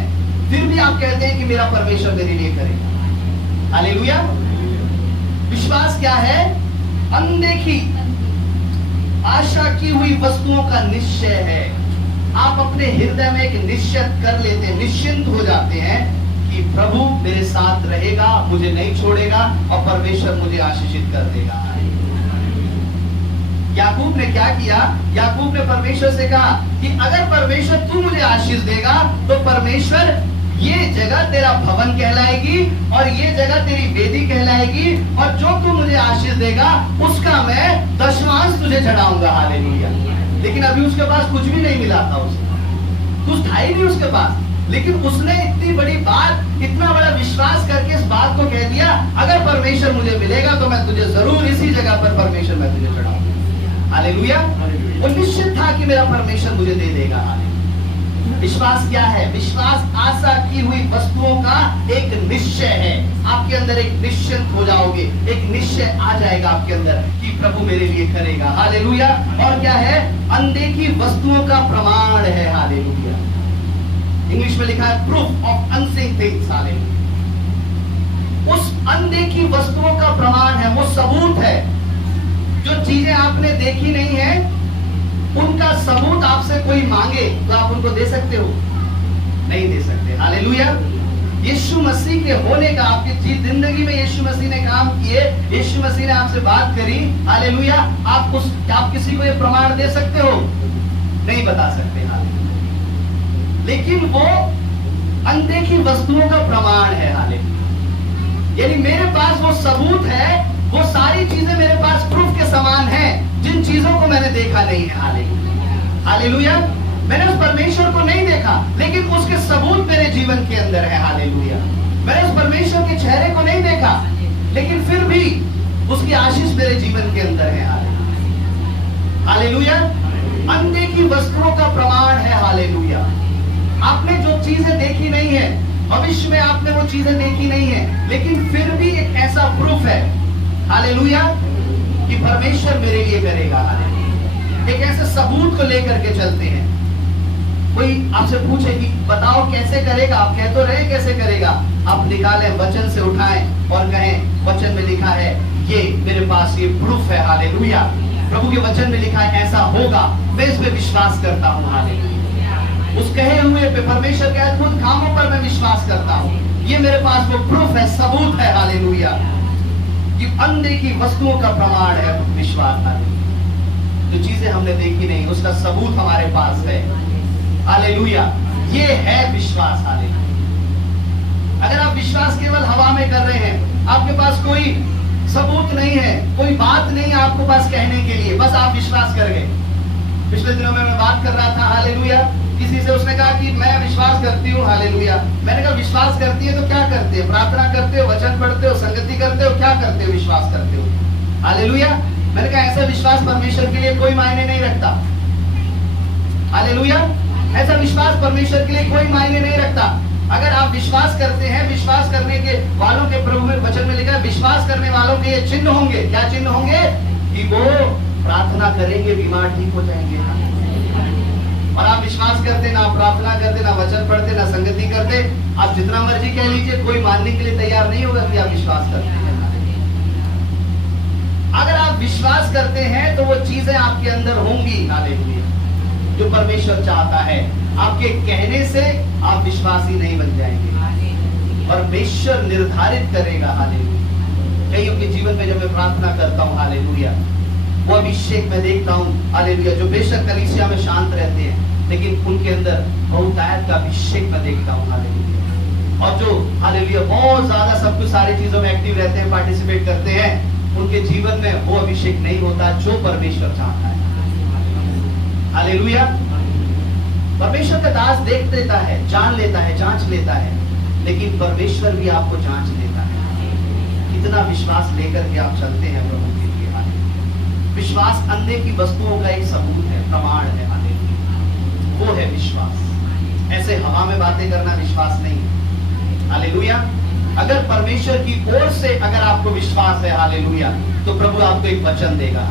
फिर भी आप कहते हैं कि मेरा परमेश्वर मेरे लिए करेगा। हालेलुया। विश्वास क्या है? अनदेखी आशा की हुई वस्तुओं का निश्चय है। आप अपने हृदय में एक निश्चित कर लेते हैं, निश्चिंत हो जाते हैं कि प्रभु मेरे साथ रहेगा, मुझे नहीं छोड़ेगा और परमेश्वर मुझे आशीषित कर देगा। याकूब ने क्या किया? याकूब ने परमेश्वर से कहा कि अगर परमेश्वर तू मुझे आशीष देगा तो परमेश्वर ये जगह तेरा भवन कहलाएगी और ये जगह तेरी वेदी कहलाएगी, और जो तू मुझे आशीष देगा उसका मैं दशमांश तुझे चढ़ाऊंगा। हालेलुया। लेकिन अभी उसके पास कुछ भी नहीं मिला था, उसे कुछ था ही नहीं उसके पास, लेकिन उसने इतनी बड़ी बात, इतना बड़ा विश्वास करके इस बात को कह दिया, अगर परमेश्वर मुझे मिलेगा तो मैं तुझे जरूर इसी जगह पर परमेश्वर मैं तुझे चढ़ाऊंगा। हालेलुया। वो निश्चित था कि मेरा परमेश्वर मुझे दे देगा। हालेलुया। विश्वास क्या है? विश्वास आशा की हुई वस्तुओं का एक निश्चय है। आपके अंदर एक निश्चित हो जाओगे, एक निश्चय आ जाएगा आपके अंदर कि प्रभु मेरे लिए करेगा। हालेलुया। और क्या है? अनदेखी वस्तुओं का प्रमाण है। हालेलुया। इंग्लिश में लिखा है proof of unseen things. Hallelujah. उस अनदेखी वस्तुओं का प्रमाण है, वो सबूत है। जो चीजें आपने देखी नहीं है उनका सबूत आपसे कोई मांगे तो आप उनको दे सकते हो? नहीं दे सकते। हालेलुया। यीशु मसीह के होने का आपकी जिंदगी में यीशु मसीह ने काम किए, यीशु मसीह ने आपसे बात करी। हालेलुया। आप किसी को ये प्रमाण दे सकते हो? नहीं बता सकते। हालेलुया। लेकिन वो अनदेखी वस्तुओं का प्रमाण है। हालेलुया। यानी मेरे पास वो सबूत है, वो सारी चीजें मेरे पास प्रूफ के समान हैं, जिन चीजों को मैंने देखा नहीं है। हालेलुया। हालेलुया। मैंने उस परमेश्वर को नहीं देखा, लेकिन उसके सबूत मेरे जीवन के अंदर है। हालेलुया। मैंने उस परमेश्वर के चेहरे को नहीं देखा, लेकिन फिर भी उसकी आशीष मेरे जीवन के अंदर है। हालेलुया। अनदेखी वस्तुओं का प्रमाण है। हालेलुया। आपने जो चीजें देखी नहीं है, भविष्य में आपने वो चीजें देखी नहीं है, लेकिन फिर भी एक ऐसा प्रूफ है। हालेलुया। कि परमेश्वर मेरे लिए करेगा। हालेलुया। एक ऐसे सबूत को लेकर के चलते हैं। कोई आपसे पूछे कि बताओ कैसे करेगा, आप कह तो रहे कैसे करेगा, आप निकालें, वचन से उठाएं और कहें वचन में लिखा है, ये मेरे पास ये प्रूफ है। हालेलुया। प्रभु के वचन में लिखा है ऐसा होगा, मैं इस पे विश्वास करता हूँ। हालेलुया। उस कहे हुए पे, परमेश्वर के अद्भुत कामों पर मैं विश्वास करता हूँ। ये मेरे पास वो प्रूफ है, सबूत है। हालेलुया। कि अनदेखी वस्तुओं का प्रमाण है विश्वास। हालेलुया। जो चीजें हमने देखी नहीं उसका सबूत हमारे पास है। हालेलुया। ये है विश्वास। हालेलुया। अगर आप विश्वास केवल हवा में कर रहे हैं, आपके पास कोई सबूत नहीं है, कोई बात नहीं है आपको पास कहने के लिए, बस आप विश्वास कर गए। पिछले दिनों में मैं बात कर रहा था। हालेलुया। किसी से उसने कहा कि मैं विश्वास करती हूँ। हालेलुया। मैंने कहा विश्वास करती है तो क्या करते हो? प्रार्थना करते हो, वचन पढ़ते हो, संगति करते हो, क्या करते हो? विश्वास करते हो। हालेलुया। मैंने कहा ऐसा विश्वास परमेश्वर के लिए कोई मायने नहीं रखता। हालेलुया। ऐसा विश्वास परमेश्वर के लिए कोई मायने नहीं रखता। अगर आप विश्वास करते हैं, विश्वास करने के वालों के प्रभु में वचन में लिखा है, विश्वास करने वालों के ये चिन्ह होंगे। क्या चिन्ह होंगे? कि वो प्रार्थना करेंगे, बीमार ठीक हो जाएंगे। और आप विश्वास करते, ना प्रार्थना करते, ना वचन पढ़ते, ना संगति करते, आप जितना मर्जी कह लीजिए, कोई मानने के लिए तैयार नहीं होगा कि आप विश्वास करते हैं। अगर आप विश्वास करते हैं तो वो चीजें आपके अंदर होंगी। हालेलुया। जो परमेश्वर चाहता है, आपके कहने से आप विश्वासी नहीं बन जाएंगे, परमेश्वर निर्धारित करेगा। हालेलुया। कईयों के जीवन में जब मैं प्रार्थना करता हूँ, हालेलुया, वो अभिषेक में देखता हूँ। हालेलुया। जो बेशक कलीसिया में शांत रहते हैं, लेकिन उनके अंदर बहुतायत का अभिषेक में देखता हूँ। हालेलुया। और जो हालेलुया बहुत ज्यादा सब कुछ सारी चीजों में एक्टिव रहते हैं, पार्टिसिपेट करते हैं, उनके जीवन में वो अभिषेक नहीं होता जो परमेश्वर चाहता है। हालेलुया। परमेश्वर का दास देख लेता है, जान लेता है, जांच लेता है, लेकिन परमेश्वर भी आपको जांच लेता है। कितना विश्वास लेकर के आप चलते हैं प्रभु के लिए। हालेलुया। विश्वास अनदेखी वस्तुओं का एक सबूत है, प्रमाण है। हालेलुया। वो है विश्वास। ऐसे हवा में बातें करना विश्वास नहीं है। हालेलुया। अगर परमेश्वर की ओर से अगर आपको विश्वास है, हालेलुया, तो प्रभु आपको एक वचन देगा।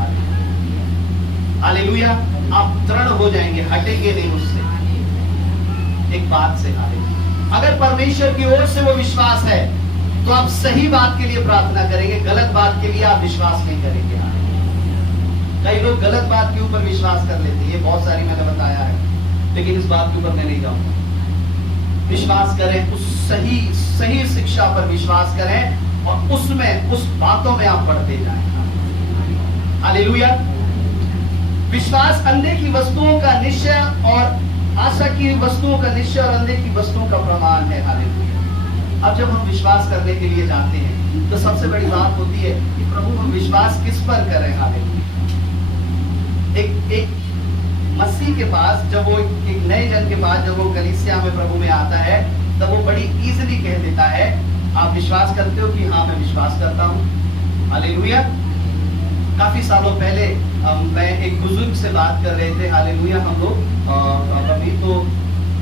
हालेलुया। आप दृढ़ हो जाएंगे, हटेंगे नहीं उससे, एक बात से। हालेलुया। अगर परमेश्वर की ओर से वो विश्वास है तो आप सही बात के लिए प्रार्थना करेंगे, गलत बात के लिए आप विश्वास नहीं करेंगे। कई लोग गलत बात के ऊपर विश्वास कर लेते हैं, ये बहुत सारी मैंने बताया है, लेकिन इस बात के ऊपर मैं नहीं जाऊंगा। विश्वास करें, उस सही शिक्षा पर विश्वास करें और उसमें, उस बातों में आप बढ़ते जाएं। हालेलुया। विश्वास अनदेखी वस्तुओं का निश्चय और आशा की वस्तुओं का निश्चय और अंधे की वस्तुओं का प्रमाण है। हालेलुया। अब जब हम विश्वास करने के लिए जाते हैं तो सबसे बड़ी बात होती है कि प्रभु हम विश्वास किस पर करें। हालेलुया। एक मसीह के पास जब वो एक नए जन के पास जब वो कलीसिया में प्रभु में आता है तब वो बड़ी इजीली कह देता है, आप विश्वास करते हो कि हाँ मैं विश्वास करता हूँ। हालेलुया। काफी सालों पहले मैं एक बुजुर्ग से बात कर रहे थे। हालेलुया। हम लोग अभी तो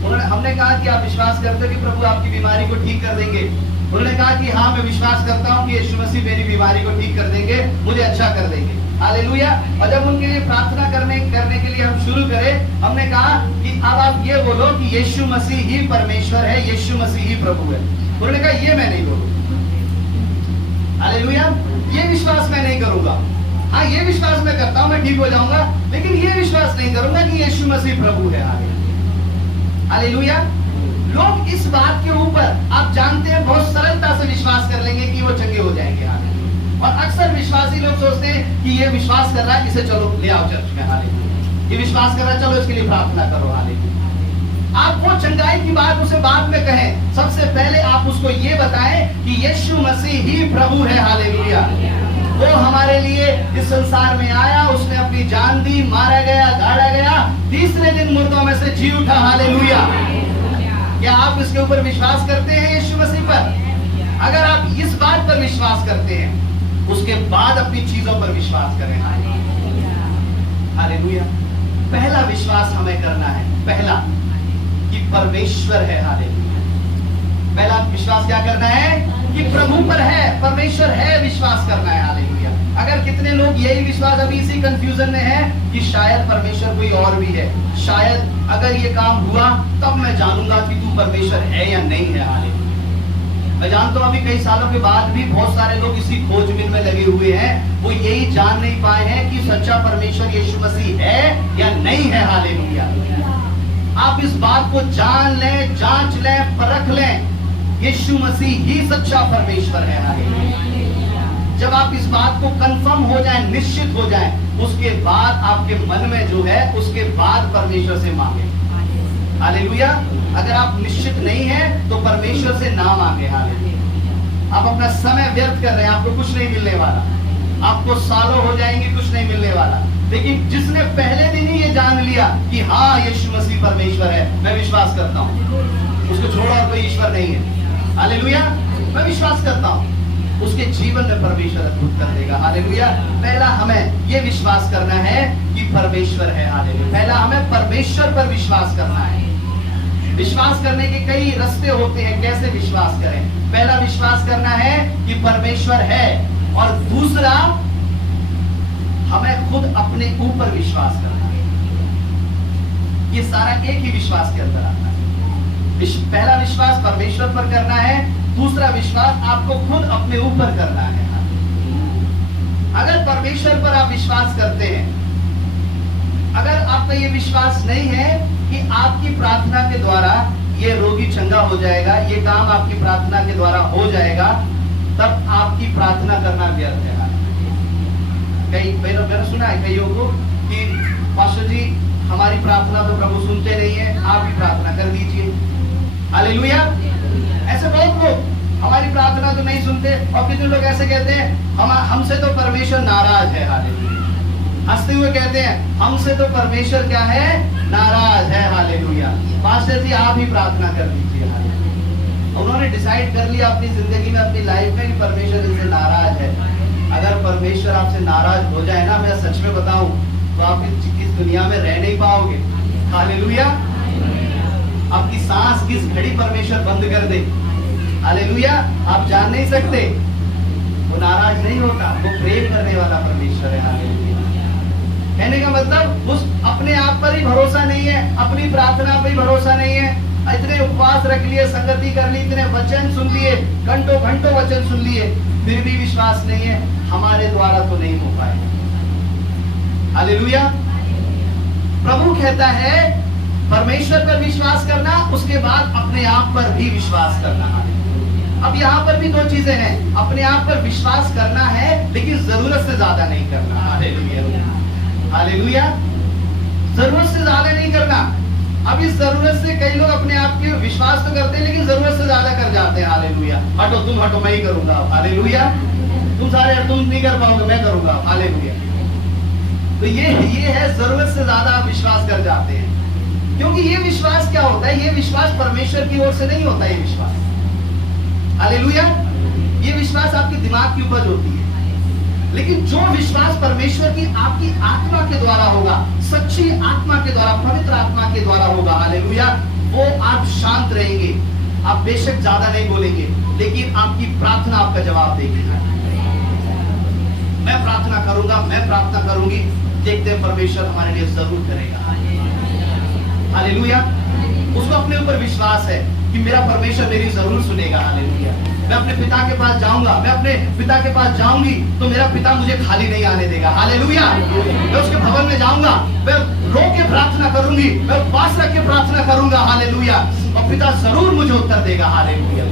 हमने कहा कि आप विश्वास करते हो कि प्रभु आपकी बीमारी को ठीक कर देंगे। उन्होंने कहा कि हाँ मैं विश्वास करता हूँ कि यीशु मसीह मेरी बीमारी को ठीक कर देंगे, मुझे अच्छा कर देंगे। हालेलुया। और जब उनके लिए प्रार्थना करने के लिए हम शुरू करें, हमने कहा कि अब आप ये बोलो कि यीशु मसीह ही परमेश्वर है, यीशु मसीह ही प्रभु है। उन्होंने कहा ये मैं नहीं बोलूंगा। हालेलुया। ये विश्वास मैं नहीं करूंगा। हाँ ये विश्वास मैं करता हूँ मैं ठीक हो जाऊंगा, लेकिन ये विश्वास नहीं करूंगा कि यीशु मसीह प्रभु है। हालेलुया। लोग इस बात के ऊपर आप जानते हैं बहुत सरलता से विश्वास कर लेंगे कि वो चंगे हो जाएंगे। और अक्सर विश्वासी लोग सोचते हैं कि ये विश्वास कर रहा है, इसे चलो ले आओ चर्च में। हालेलुया। ये विश्वास कर रहा है, चलो इसके लिए प्रार्थना करो। हालेलुया। आप वो चंगाई की बात उसे बाद में कहें, सबसे पहले आप उसको ये बताएं कि यीशु मसीह ही प्रभु है। हालेलुया। वो हमारे लिए इस संसार में आया, उसने अपनी जान दी, मारा गया, गाड़ा गया, तीसरे दिन मुर्दों में से जी उठा। हालेलुया। क्या आप इसके ऊपर विश्वास करते हैं यीशु मसीह पर? अगर आप इस बात पर विश्वास करते हैं उसके बाद अपनी चीजों पर विश्वास करें। हालेलुया। पहला विश्वास हमें करना है, पहला कि परमेश्वर है। हालेलुया। पहला विश्वास क्या करना है कि प्रभु पर है, परमेश्वर है, विश्वास करना है। हालेलुया। अगर कितने लोग यही विश्वास अभी इसी कंफ्यूजन में है कि शायद परमेश्वर कोई और भी है, शायद अगर ये काम हुआ तब मैं जानूंगा कि तू परमेश्वर है या नहीं है। हालेलुया। मैं जानता हूं अभी कई सालों के बाद भी बहुत सारे लोग इसी खोजबीन में लगे हुए हैं, वो यही जान नहीं पाए हैं कि सच्चा परमेश्वर यीशु मसीह है या नहीं है। हालेलुया। आप इस बात को जान लें, जांच लें, परख लें, यीशु मसीह ही सच्चा परमेश्वर है। हालेलुया। जब आप इस बात को कंफर्म हो जाएं, निश्चित हो जाएं, उसके बाद आपके मन में जो है उसके बाद परमेश्वर से मांगे। हालेलुया। अगर आप निश्चित नहीं हैं तो परमेश्वर से ना मांगे। हालेलुया। आप अपना समय व्यर्थ कर रहे हैं, आपको कुछ नहीं मिलने वाला, आपको सालों हो जाएंगे कुछ नहीं मिलने वाला। लेकिन जिसने पहले दिन ही ये जान लिया कि हाँ यीशु मसीह परमेश्वर है, मैं विश्वास करता हूँ, उसको छोड़ा और कोई ईश्वर नहीं है। हालेलुया। मैं विश्वास करता हूँ, उसके जीवन में परमेश्वर अद्भुत कर देगा। हालेलुया। पहला हमें ये विश्वास करना है कि परमेश्वर है। हालेलुया। पहला हमें परमेश्वर पर विश्वास करना है। विश्वास करने के कई रास्ते होते हैं, कैसे विश्वास करें? पहला विश्वास करना है कि परमेश्वर है, और दूसरा हमें खुद अपने ऊपर विश्वास करना है। ये सारा एक ही विश्वास के अंदर आता है। पहला विश्वास परमेश्वर पर करना है, दूसरा विश्वास आपको खुद अपने ऊपर करना है। अगर परमेश्वर पर आप विश्वास करते हैं, अगर आपका ये विश्वास नहीं है कि आपकी प्रार्थना के द्वारा ये रोगी चंगा हो जाएगा, ये काम आपकी प्रार्थना के द्वारा हो जाएगा, तब आपकी प्रार्थना करना व्यर्थ है। कई मैंने सुना है कईयों को कि पास्टर जी हमारी प्रार्थना तो प्रभु सुनते नहीं है, आप ही प्रार्थना कर दीजिए। हालेलुया। ऐसे बहुत लोग हमारी प्रार्थना तो नहीं सुनते, और कितने लोग ऐसे कहते हैं हमसे तो परमेश्वर नाराज है। हालेलुया। हंसते हुए कहते हैं हमसे तो परमेश्वर क्या है, नाराज है। हालेलुया। पास्टर जी आप ही प्रार्थना कर दीजिए। हालेलुया। उन्होंने डिसाइड कर लिया अपनी जिंदगी में, अपनी लाइफ में कि परमेश्वर इनसे नाराज है। अगर परमेश्वर आपसे नाराज हो जाए ना, मैं सच में बताऊं, तो आप इस दुनिया में रह नहीं पाओगे। हालेलुया। आपकी सांस किस घड़ी परमेश्वर बंद कर दे, हालेलुया, आप जान नहीं सकते। वो नाराज नहीं होता, वो प्रेम करने वाला परमेश्वर है। हालेलुया। कहने का मतलब उस अपने आप पर ही भरोसा नहीं है, अपनी प्रार्थना पर ही भरोसा नहीं है। इतने उपवास रख लिए, संगति कर ली, इतने वचन सुन लिए, घंटों घंटों वचन सुन लिए, फिर भी विश्वास नहीं है, हमारे द्वारा तो नहीं हो पाएगा। हालेलुया। प्रभु कहता है परमेश्वर पर विश्वास करना, उसके बाद अपने आप पर भी विश्वास करना। अब यहाँ पर भी दो चीजें हैं, अपने आप पर विश्वास करना है लेकिन जरूरत से ज्यादा नहीं करना। हालेलुया। हालेलुया। जरूरत से ज्यादा नहीं करना। अब इस जरूरत से कई लोग अपने आप के विश्वास तो करते हैं लेकिन जरूरत से ज्यादा कर जाते हैं। हालेलुया। हटो तुम हटो, मैं ही करूंगा। हालेलुया। तुम नहीं कर पाओगे, मैं करूंगा। हालेलुया। तो ये है जरूरत से ज्यादा आप विश्वास कर जाते हैं। क्योंकि ये विश्वास क्या होता है? ये विश्वास परमेश्वर की ओर से नहीं होता। ये विश्वास, हालेलुया, ये विश्वास आपके दिमाग की उपज होती है। लेकिन जो विश्वास परमेश्वर की आपकी आत्मा के द्वारा होगा, सच्ची आत्मा के द्वारा, पवित्र आत्मा के द्वारा होगा, हालेलुया, वो आप शांत रहेंगे। आप बेशक ज्यादा नहीं बोलेंगे लेकिन आपकी प्रार्थना आपका जवाब देगी। मैं प्रार्थना करूंगा, मैं प्रार्थना करूंगी, देखते हैं परमेश्वर हमारे लिए जरूर करेगा। हालेलुया। उसको अपने ऊपर विश्वास है कि मेरा परमेश्वर मेरी जरूर सुनेगा। हालेलुया। मैं अपने पिता के पास जाऊंगा, मैं अपने पिता के पास जाऊंगी तो मेरा पिता मुझे खाली नहीं आने देगा। हालेलुया। मैं उसके भवन में जाऊंगा, मैं रो के प्रार्थना करूंगी, मैं उपवास रख के प्रार्थना करूंगा। हालेलुया। और पिता जरूर मुझे उत्तर देगा। हालेलुया।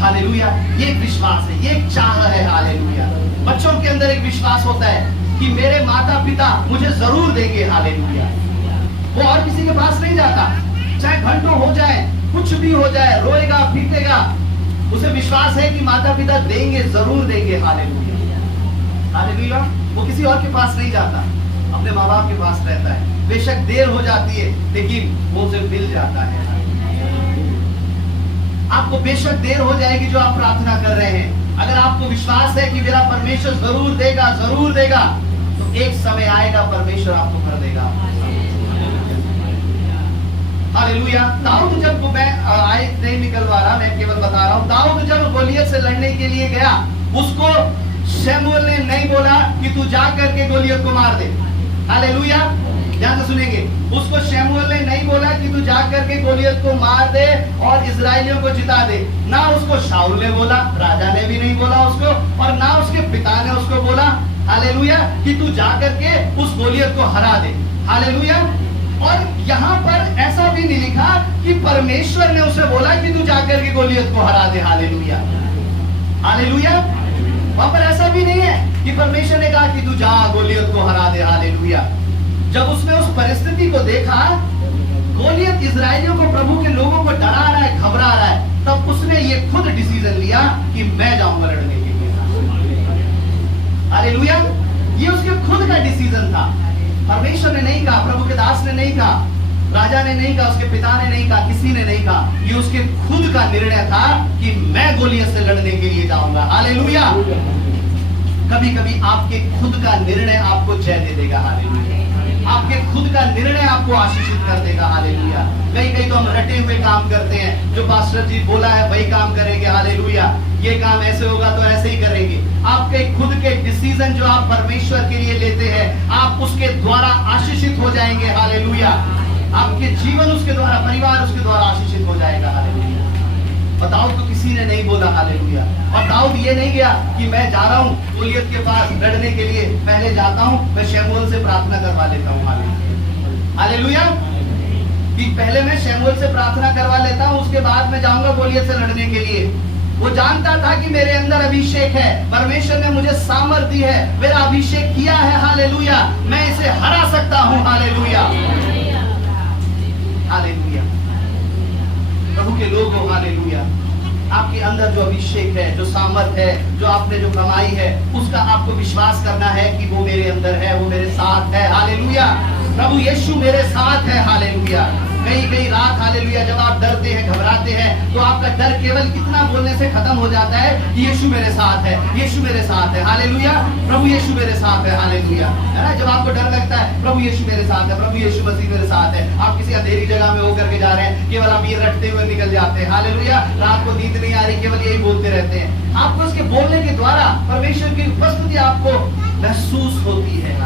हालेलुया। ये एक विश्वास है, ये एक चाह है। हालेलुया। बच्चों के अंदर एक विश्वास होता है कि मेरे माता पिता मुझे जरूर देंगे। हालेलुया। वो और किसी के पास नहीं जाता, चाहे घंटों हो जाए, कुछ भी हो जाए, रोएगा, पीटेगा, उसे विश्वास है कि माता पिता देंगे, जरूर देंगे। हालेलुया। हालेलुया। वो किसी और के पास नहीं जाता, अपने माँ बाप के पास रहता है। बेशक देर हो जाती है लेकिन वो उसे मिल जाता है। आपको बेशक देर हो जाएगी जो आप प्रार्थना कर रहे हैं, अगर आपको विश्वास है कि मेरा परमेश्वर जरूर देगा, जरूर देगा, तो एक समय आएगा परमेश्वर आपको कर देगा। हालेलुया। दाऊद जब मैं आयत नहीं निकलवा रहा, मैं केवल बता रहा हूँ, दाऊद जब गोलियत से लड़ने के लिए गया, उसको शमूएल ने नहीं बोला कि तू जा करके गोलियत को मार दे। हालेलुया। ध्यान से सुनेंगे, उसको शमूएल ने नहीं बोला कि तू जा करके गोलियत को मार दे और इजराइलियों को जिता दे। ना उसको शाऊल ने बोला, राजा ने भी नहीं बोला उसको, और ना उसके पिता ने उसको बोला, हालेलुया, कि तू जा करके उस गोलियत को हरा दे। हालेलुया। और यहाँ पर ऐसा भी नहीं लिखा कि परमेश्वर ने उसे बोला कि तू जाकर के गोलियत को हरा दे। हालेलुया। हालेलुया। वहां पर ऐसा भी नहीं है कि परमेश्वर ने कहा कि तू जा गोलियत को हरा दे। हालेलुया। जब उसने उस परिस्थिति को देखा, गोलियत इजराइलियों को, प्रभु के लोगों को डरा रहा है, घबरा रहा है, तब उसने ये खुद डिसीजन लिया कि मैं जाऊंगा लड़ने के लिए। हालेलुया। ये उसके खुद का डिसीजन था। परमेश्वर ने नहीं कहा, प्रभु के दास ने नहीं कहा, राजा ने नहीं कहा, उसके पिता ने नहीं कहा, किसी ने नहीं कहा। ये उसके खुद का निर्णय था कि मैं गोलियत से लड़ने के लिए जाऊंगा। हालेलुया। कभी कभी आपके खुद का निर्णय आपको जय दे देगा। हालेलुया। आपके खुद का निर्णय आपको आशीषित कर देगा। हालेलुया। कई तो हम रटे हुए काम करते हैं, जो पास्टर जी बोला है वही काम करेंगे। हालेलुया। ये काम ऐसे होगा तो ऐसे ही करेंगे। आपके खुद के डिसीजन जो आप परमेश्वर के लिए लेते हैं, आप उसके द्वारा आशीषित हो जाएंगे। हालेलुया। आपके जीवन उसके द्वारा, परिवार उसके द्वारा आशीषित हो जाएगा। हालेलुया। और दाऊद को किसी ने नहीं बोला। हालेलुया। और दाऊद ये नहीं गया कि मैं जा रहा हूँ गोलियत के पास लड़ने के लिए, पहले जाता हूँ मैं शमूएल से प्रार्थना करवा लेता हूँ। हालेलुया। कि पहले मैं शमूएल से प्रार्थना करवा लेता हूँ, उसके बाद मैं जाऊंगा गोलियत से लड़ने के लिए। वो जानता था कि मेरे अंदर अभिषेक है, परमेश्वर ने मुझे सामर्थ्य है, मेरा अभिषेक किया है। हालेलुया। मैं इसे हरा सकता हूँ। हालेलुया। हालेलुया। प्रभु के लोग हो, हालेलुया, आपके अंदर जो अभिषेक है, जो सामर्थ्य है, जो आपने जो कमाई है, उसका आपको विश्वास करना है कि वो मेरे अंदर है, वो मेरे साथ है। हालेलुया। प्रभु यीशु मेरे साथ है। हालेलुया। कई रात, हालेलुया, जब आप डरते हैं, घबराते हैं, तो आपका डर केवल इतना बोलने से खत्म हो जाता है कि यीशु मेरे साथ है, यीशु मेरे साथ है। हालेलुया। प्रभु यीशु मेरे साथ है। हालेलुया। है ना, जब आपको डर लगता है, प्रभु यीशु मेरे साथ है, प्रभु यीशु मसीह मेरे साथ है, आप किसी अंधेरी जगह में होकर के जा रहे हैं, केवल आप ये रटते हुए निकल जाते हैं। हालेलुया। रात को नींद नहीं आ रही, केवल यही बोलते रहते हैं। आपको उसके बोलने के द्वारा परमेश्वर की उपस्थिति आपको महसूस होती है।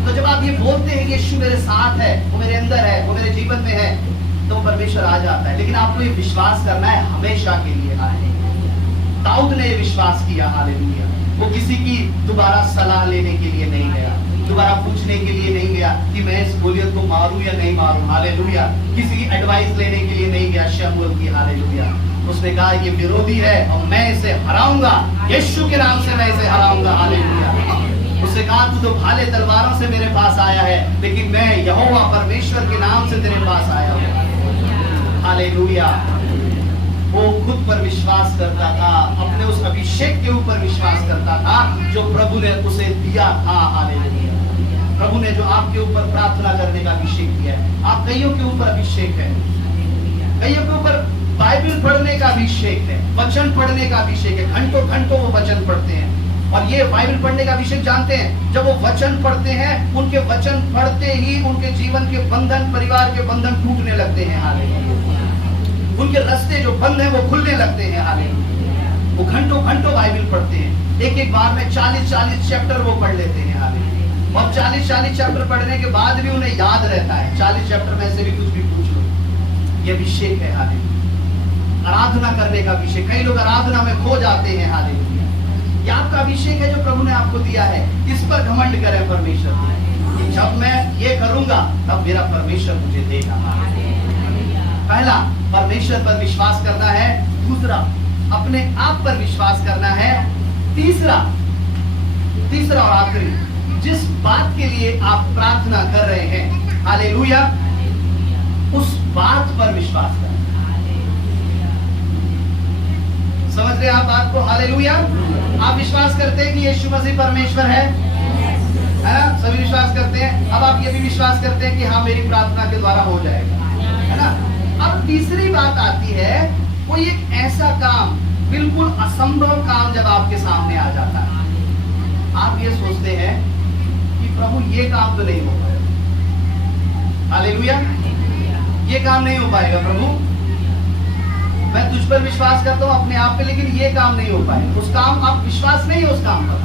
तो जब आप ये बोलते हैं कि यीशु मेरे साथ है, वो मेरे अंदर है, वो मेरे जीवन में है, तो परमेश्वर आ जाता है। लेकिन आपको ये विश्वास करना है हमेशा के लिए। दाऊद ने ये विश्वास किया। हालेलुया। वो किसी की दोबारा सलाह लेने के लिए नहीं गया, दोबारा पूछने के लिए नहीं गया कि मैं इस गोलियत को मारूं या नहीं मारूं। हालेलुया। किसी की एडवाइस लेने के लिए नहीं गया शमूएल की। हालेलुया। उसने कहा ये विरोधी है और मैं इसे हराऊंगा, यीशु के नाम से मैं इसे हराऊंगा। हालेलुया। उससे कहा तू तो भाले तलवारों से मेरे पास आया है, लेकिन मैं यहोवा परमेश्वर के नाम से तेरे पास आया हूँ। हालेलुया। वो खुद पर विश्वास करता था, अपने उस अभिषेक के ऊपर विश्वास करता था जो प्रभु ने उसे दिया था। हालेलुया। प्रभु ने जो आपके ऊपर प्रार्थना करने का अभिषेक दिया है, आप कईयों के ऊपर अभिषेक है, कईयों के ऊपर बाइबल पढ़ने का अभिषेक है, वचन पढ़ने का अभिषेक है, घंटों घंटों वो वचन पढ़ते हैं। और ये बाइबल पढ़ने का अभिषेक जानते हैं, जब वो वचन पढ़ते हैं, उनके वचन पढ़ते ही उनके जीवन के बंधन, परिवार के बंधन टूटने लगते हैं। हालेलुया। उनके रास्ते जो बंद हैं वो खुलने लगते हैं। हालेलुया। वो घंटों घंटों बाइबल पढ़ते हैं, एक एक बार में 40-40 चैप्टर वो पढ़ लेते हैं। हालेलुया। और 40-40 चैप्टर पढ़ने के बाद भी उन्हें याद रहता है। 40 चैप्टर में से भी कुछ भी पूछ लो, ये अभिषेक है। हालेलुया। आराधना करने का अभिषेक, कई लोग आराधना में खो जाते हैं। हालेलुया। ये आपका अभिषेक है जो प्रभु ने आपको दिया है, इस पर घमंड करें परमेश्वर को। जब मैं ये करूंगा तब मेरा परमेश्वर मुझे देगा। पहला, परमेश्वर पर विश्वास करना है। दूसरा, अपने आप पर विश्वास करना है। तीसरा और आखिरी, जिस बात के लिए आप प्रार्थना कर रहे हैं, हालेलुया, उस बात पर विश्वास करना। समझ रहे आप बात को? हालेलुया। आप विश्वास करते हैं कि यीशु मसीह परमेश्वर है ना? सभी विश्वास करते हैं। अब आप ये भी विश्वास करते हैं कि हाँ, मेरी प्रार्थना के द्वारा हो जाएगा, है ना? अब तीसरी बात आती है, कोई एक ऐसा काम, बिल्कुल असंभव काम जब आपके सामने आ जाता है, आप ये सोचते हैं कि प्रभु ये काम तो नहीं हो पाएगा। हालेलुया। ये काम नहीं हो पाएगा प्रभु, मैं तुझ पर विश्वास करता हूं अपने आप पे, लेकिन ये काम नहीं हो पाएगा। उस काम, आप विश्वास नहीं है उस काम पर।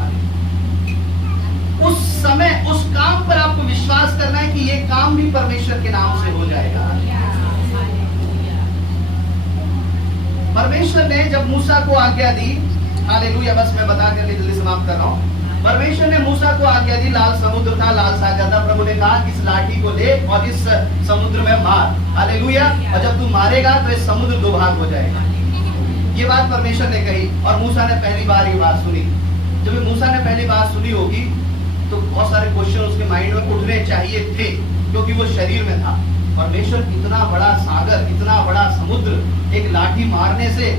उस समय उस काम पर आपको विश्वास करना है कि ये काम भी परमेश्वर के नाम से हो जाएगा। परमेश्वर ने जब मूसा को आज्ञा दी, हालेलुया, बस मैं बता कर जल्दी समाप्त कर रहा हूं। परमेश्वर ने मूसा को आज्ञा दी, लाल समुद्र था, लाल सागर था। प्रभु ने कहा इस लाठी को ले और इस समुद्र में मार। हालेलुया। और जब तू मारेगा तो इस समुद्र दो भाग हो जाएगा। ये बात परमेश्वर ने कही और मूसा ने पहली बार ये बात सुनी। जब मूसा ने पहली बात सुनी होगी तो बहुत सारे क्वेश्चन उसके माइंड में उठने चाहिए थे, क्योंकि वो शरीर में था। परमेश्वर, इतना बड़ा सागर, इतना बड़ा समुद्र, एक लाठी मारने से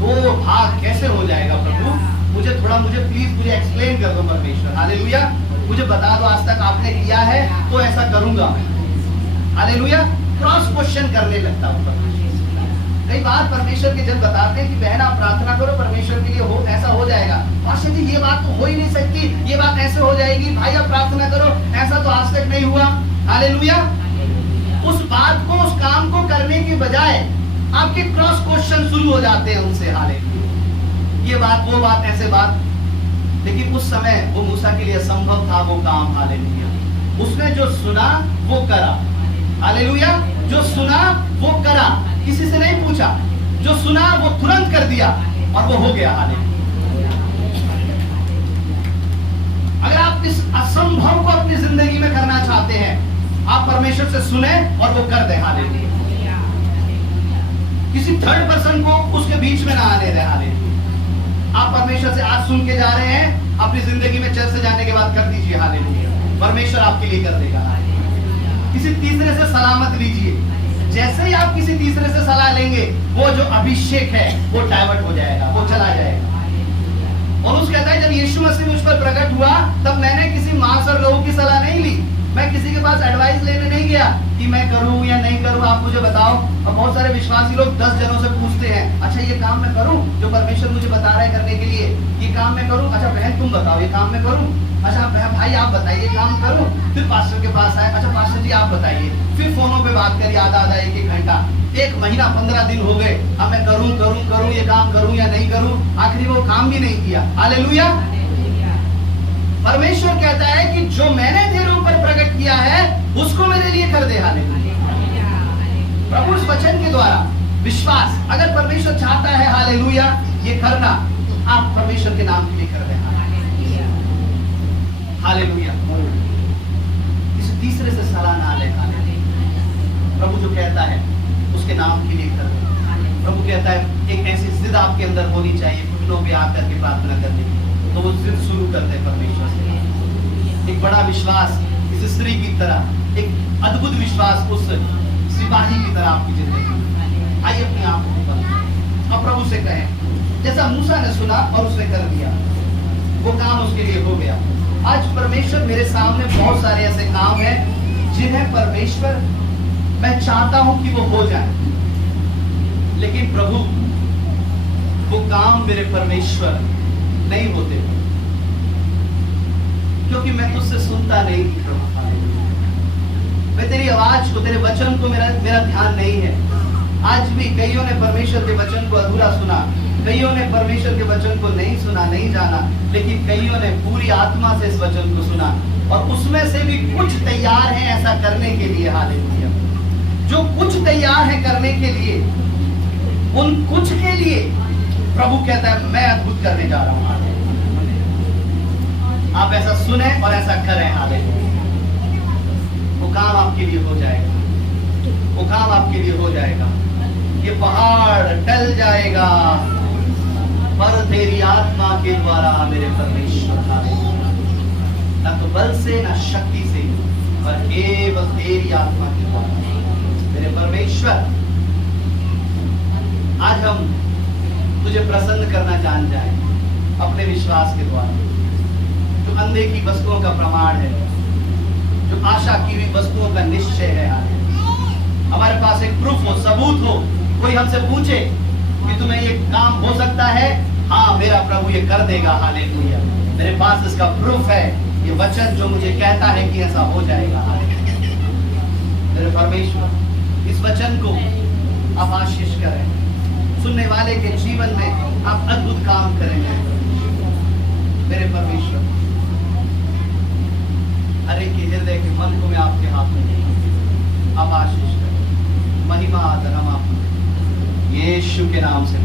दो भाग कैसे हो जाएगा प्रभु? मुझे प्लीज मुझे एक्सप्लेन कर दो परमेश्वर। हालेलुया। मुझे बता दो, आज तक आपने किया है तो ऐसा करूंगा। हालेलुया। क्रॉस क्वेश्चन करने लगता हूं। कई बार परमेश्वर के जन बताते हैं कि बहन आप प्रार्थना करो, परमेश्वर के लिए हो, ऐसा हो जाएगा। पास्टर जी, ये बात तो हो ही नहीं सकती, ये बात ऐसे हो जाएगी। भाई आप प्रार्थना करो, ऐसा तो आज तक नहीं हुआ। हालेलुया। उस बात को, उस काम को करने के बजाय आपके क्रॉस क्वेश्चन शुरू हो जाते हैं उनसे। हालेलुया। ये बात, वो बात, ऐसे बात। लेकिन उस समय वो मूसा के लिए असंभव था वो काम। हालेलुया। उसने जो सुना वो करा। हालेलुया। जो सुना वो करा, किसी से नहीं पूछा, जो सुना वो तुरंत कर दिया और वो हो गया। हालेलुया। अगर आप इस असंभव को अपनी जिंदगी में करना चाहते हैं, आप परमेश्वर से सुने और वो कर दे। हालेलुया। किसी थर्ड पर्सन को उसके बीच में ना आने दे। हालेलुया। आप परमेश्वर से आज सुन के जा रहे हैं, अपनी जिंदगी में चर्च से जाने के बाद कर दीजिए। हालेलुया। परमेश्वर आपके लिए कर देगा। किसी तीसरे से सलाह मत लीजिए। जैसे ही आप किसी तीसरे से सलाह लेंगे, वो जो अभिषेक है वो डाइवर्ट हो जाएगा, वो चला जाएगा। और उस कहता है, जब यीशु मसीह मुझ पर प्रकट हुआ तब मैंने किसी मांस और लहू की सलाह नहीं ली, मैं किसी के पास एडवाइस लेने नहीं गया कि मैं करूं या नहीं करूं, आप मुझे बताओ। और बहुत सारे विश्वासी लोग 10 जनों से पूछते हैं, अच्छा ये काम मैं करूं जो परमेश्वर मुझे बता रहा है करने के लिए, ये काम मैं करूं? अच्छा बहन तुम बताओ, ये काम मैं करूं? अच्छा भाई आप बताइए, काम करूं? फिर पास्टर के पास आए, अच्छा पास्टर जी आप बताइए। फिर फोनों पे बात करिए आधा 1 घंटा, 1 महीना 15 दिन हो गए। अब मैं करूं ये काम करूं या नहीं करूं? आखिरी वो काम भी नहीं किया। हालेलुया। परमेश्वर कहता है कि जो मैंने तेरे ऊपर प्रकट किया है उसको मेरे लिए कर दे। हालेलुया। प्रभु इस वचन के द्वारा विश्वास, अगर परमेश्वर चाहता है हालेलुया ये करना, आप परमेश्वर के नाम के लिए कर दे। हालेलुया। किसी तीसरे से सलाह ना ले। प्रभु जो कहता है उसके नाम के लिए कर दे। प्रभु कहता है एक ऐसी जिद आपके अंदर होनी चाहिए, घुटनों पे आकर के प्रार्थना करने की, तो वो जिद शुरू कर दे परमेश्वर से। एक बड़ा विश्वास इस स्त्री की तरह, एक अद्भुत विश्वास उस सिपाही की तरह आपकी जिंदगी में। आइए अपने आप को बदलें और प्रभु से कहें, जैसा मूसा ने सुना और उसने कर दिया, वो काम उसके लिए हो गया। आज परमेश्वर मेरे सामने बहुत सारे ऐसे काम हैं जिन्हें परमेश्वर मैं चाहता हूं कि वो हो जाए, लेकिन प्रभु वो काम मेरे परमेश्वर नहीं होते, क्योंकि मैं तुझसे सुनता नहीं प्रभु। मैं तेरी आवाज को, तेरे वचन को मेरा ध्यान नहीं है। आज भी कईयों ने परमेश्वर के वचन को अधूरा सुना, कईयों ने परमेश्वर के वचन को नहीं सुना, नहीं जाना, लेकिन कईयों ने पूरी आत्मा से इस वचन को सुना और उसमें से भी कुछ तैयार हैं ऐसा करने के लिए। हालेलुया। जो कुछ तैयार है करने के लिए, उन कुछ के लिए प्रभु कहता है मैं अद्भुत करने जा रहा हूं। आप ऐसा सुने और ऐसा करें। हालेलुया। वो काम आपके लिए हो जाएगा, वो काम आपके लिए हो जाएगा। ये पहाड़ टल जाएगा पर तेरी आत्मा के द्वारा मेरे परमेश्वर। ना तो बल से ना शक्ति से, पर केवल तेरी आत्मा के द्वारा मेरे परमेश्वर। आज हम तुझे प्रसन्न करना जान जाए अपने विश्वास के द्वारा। जो अंधे की वस्तुओं का प्रमाण है, जो आशा की हुई वस्तुओं का निश्चय है। हमारे पास एक प्रूफ हो, सबूत हो। कोई हमसे पूछे कि तुम्हें ये काम हो सकता है, हाँ मेरा प्रभु ये कर देगा। हालेलुया। मेरे पास इसका प्रूफ है, ये वचन जो मुझे कहता है कि ऐसा हो जाएगा। मेरे परमेश्वर इस वचन को आप आशीष करें, सुनने वाले के जीवन में आप अद्भुत काम करेंगे। मेरे परमेश्वर हर एक के हृदय के मन को मैं आपके हाथ में आप आशीष करें। महिमा आदर हम आपको यीशु के नाम से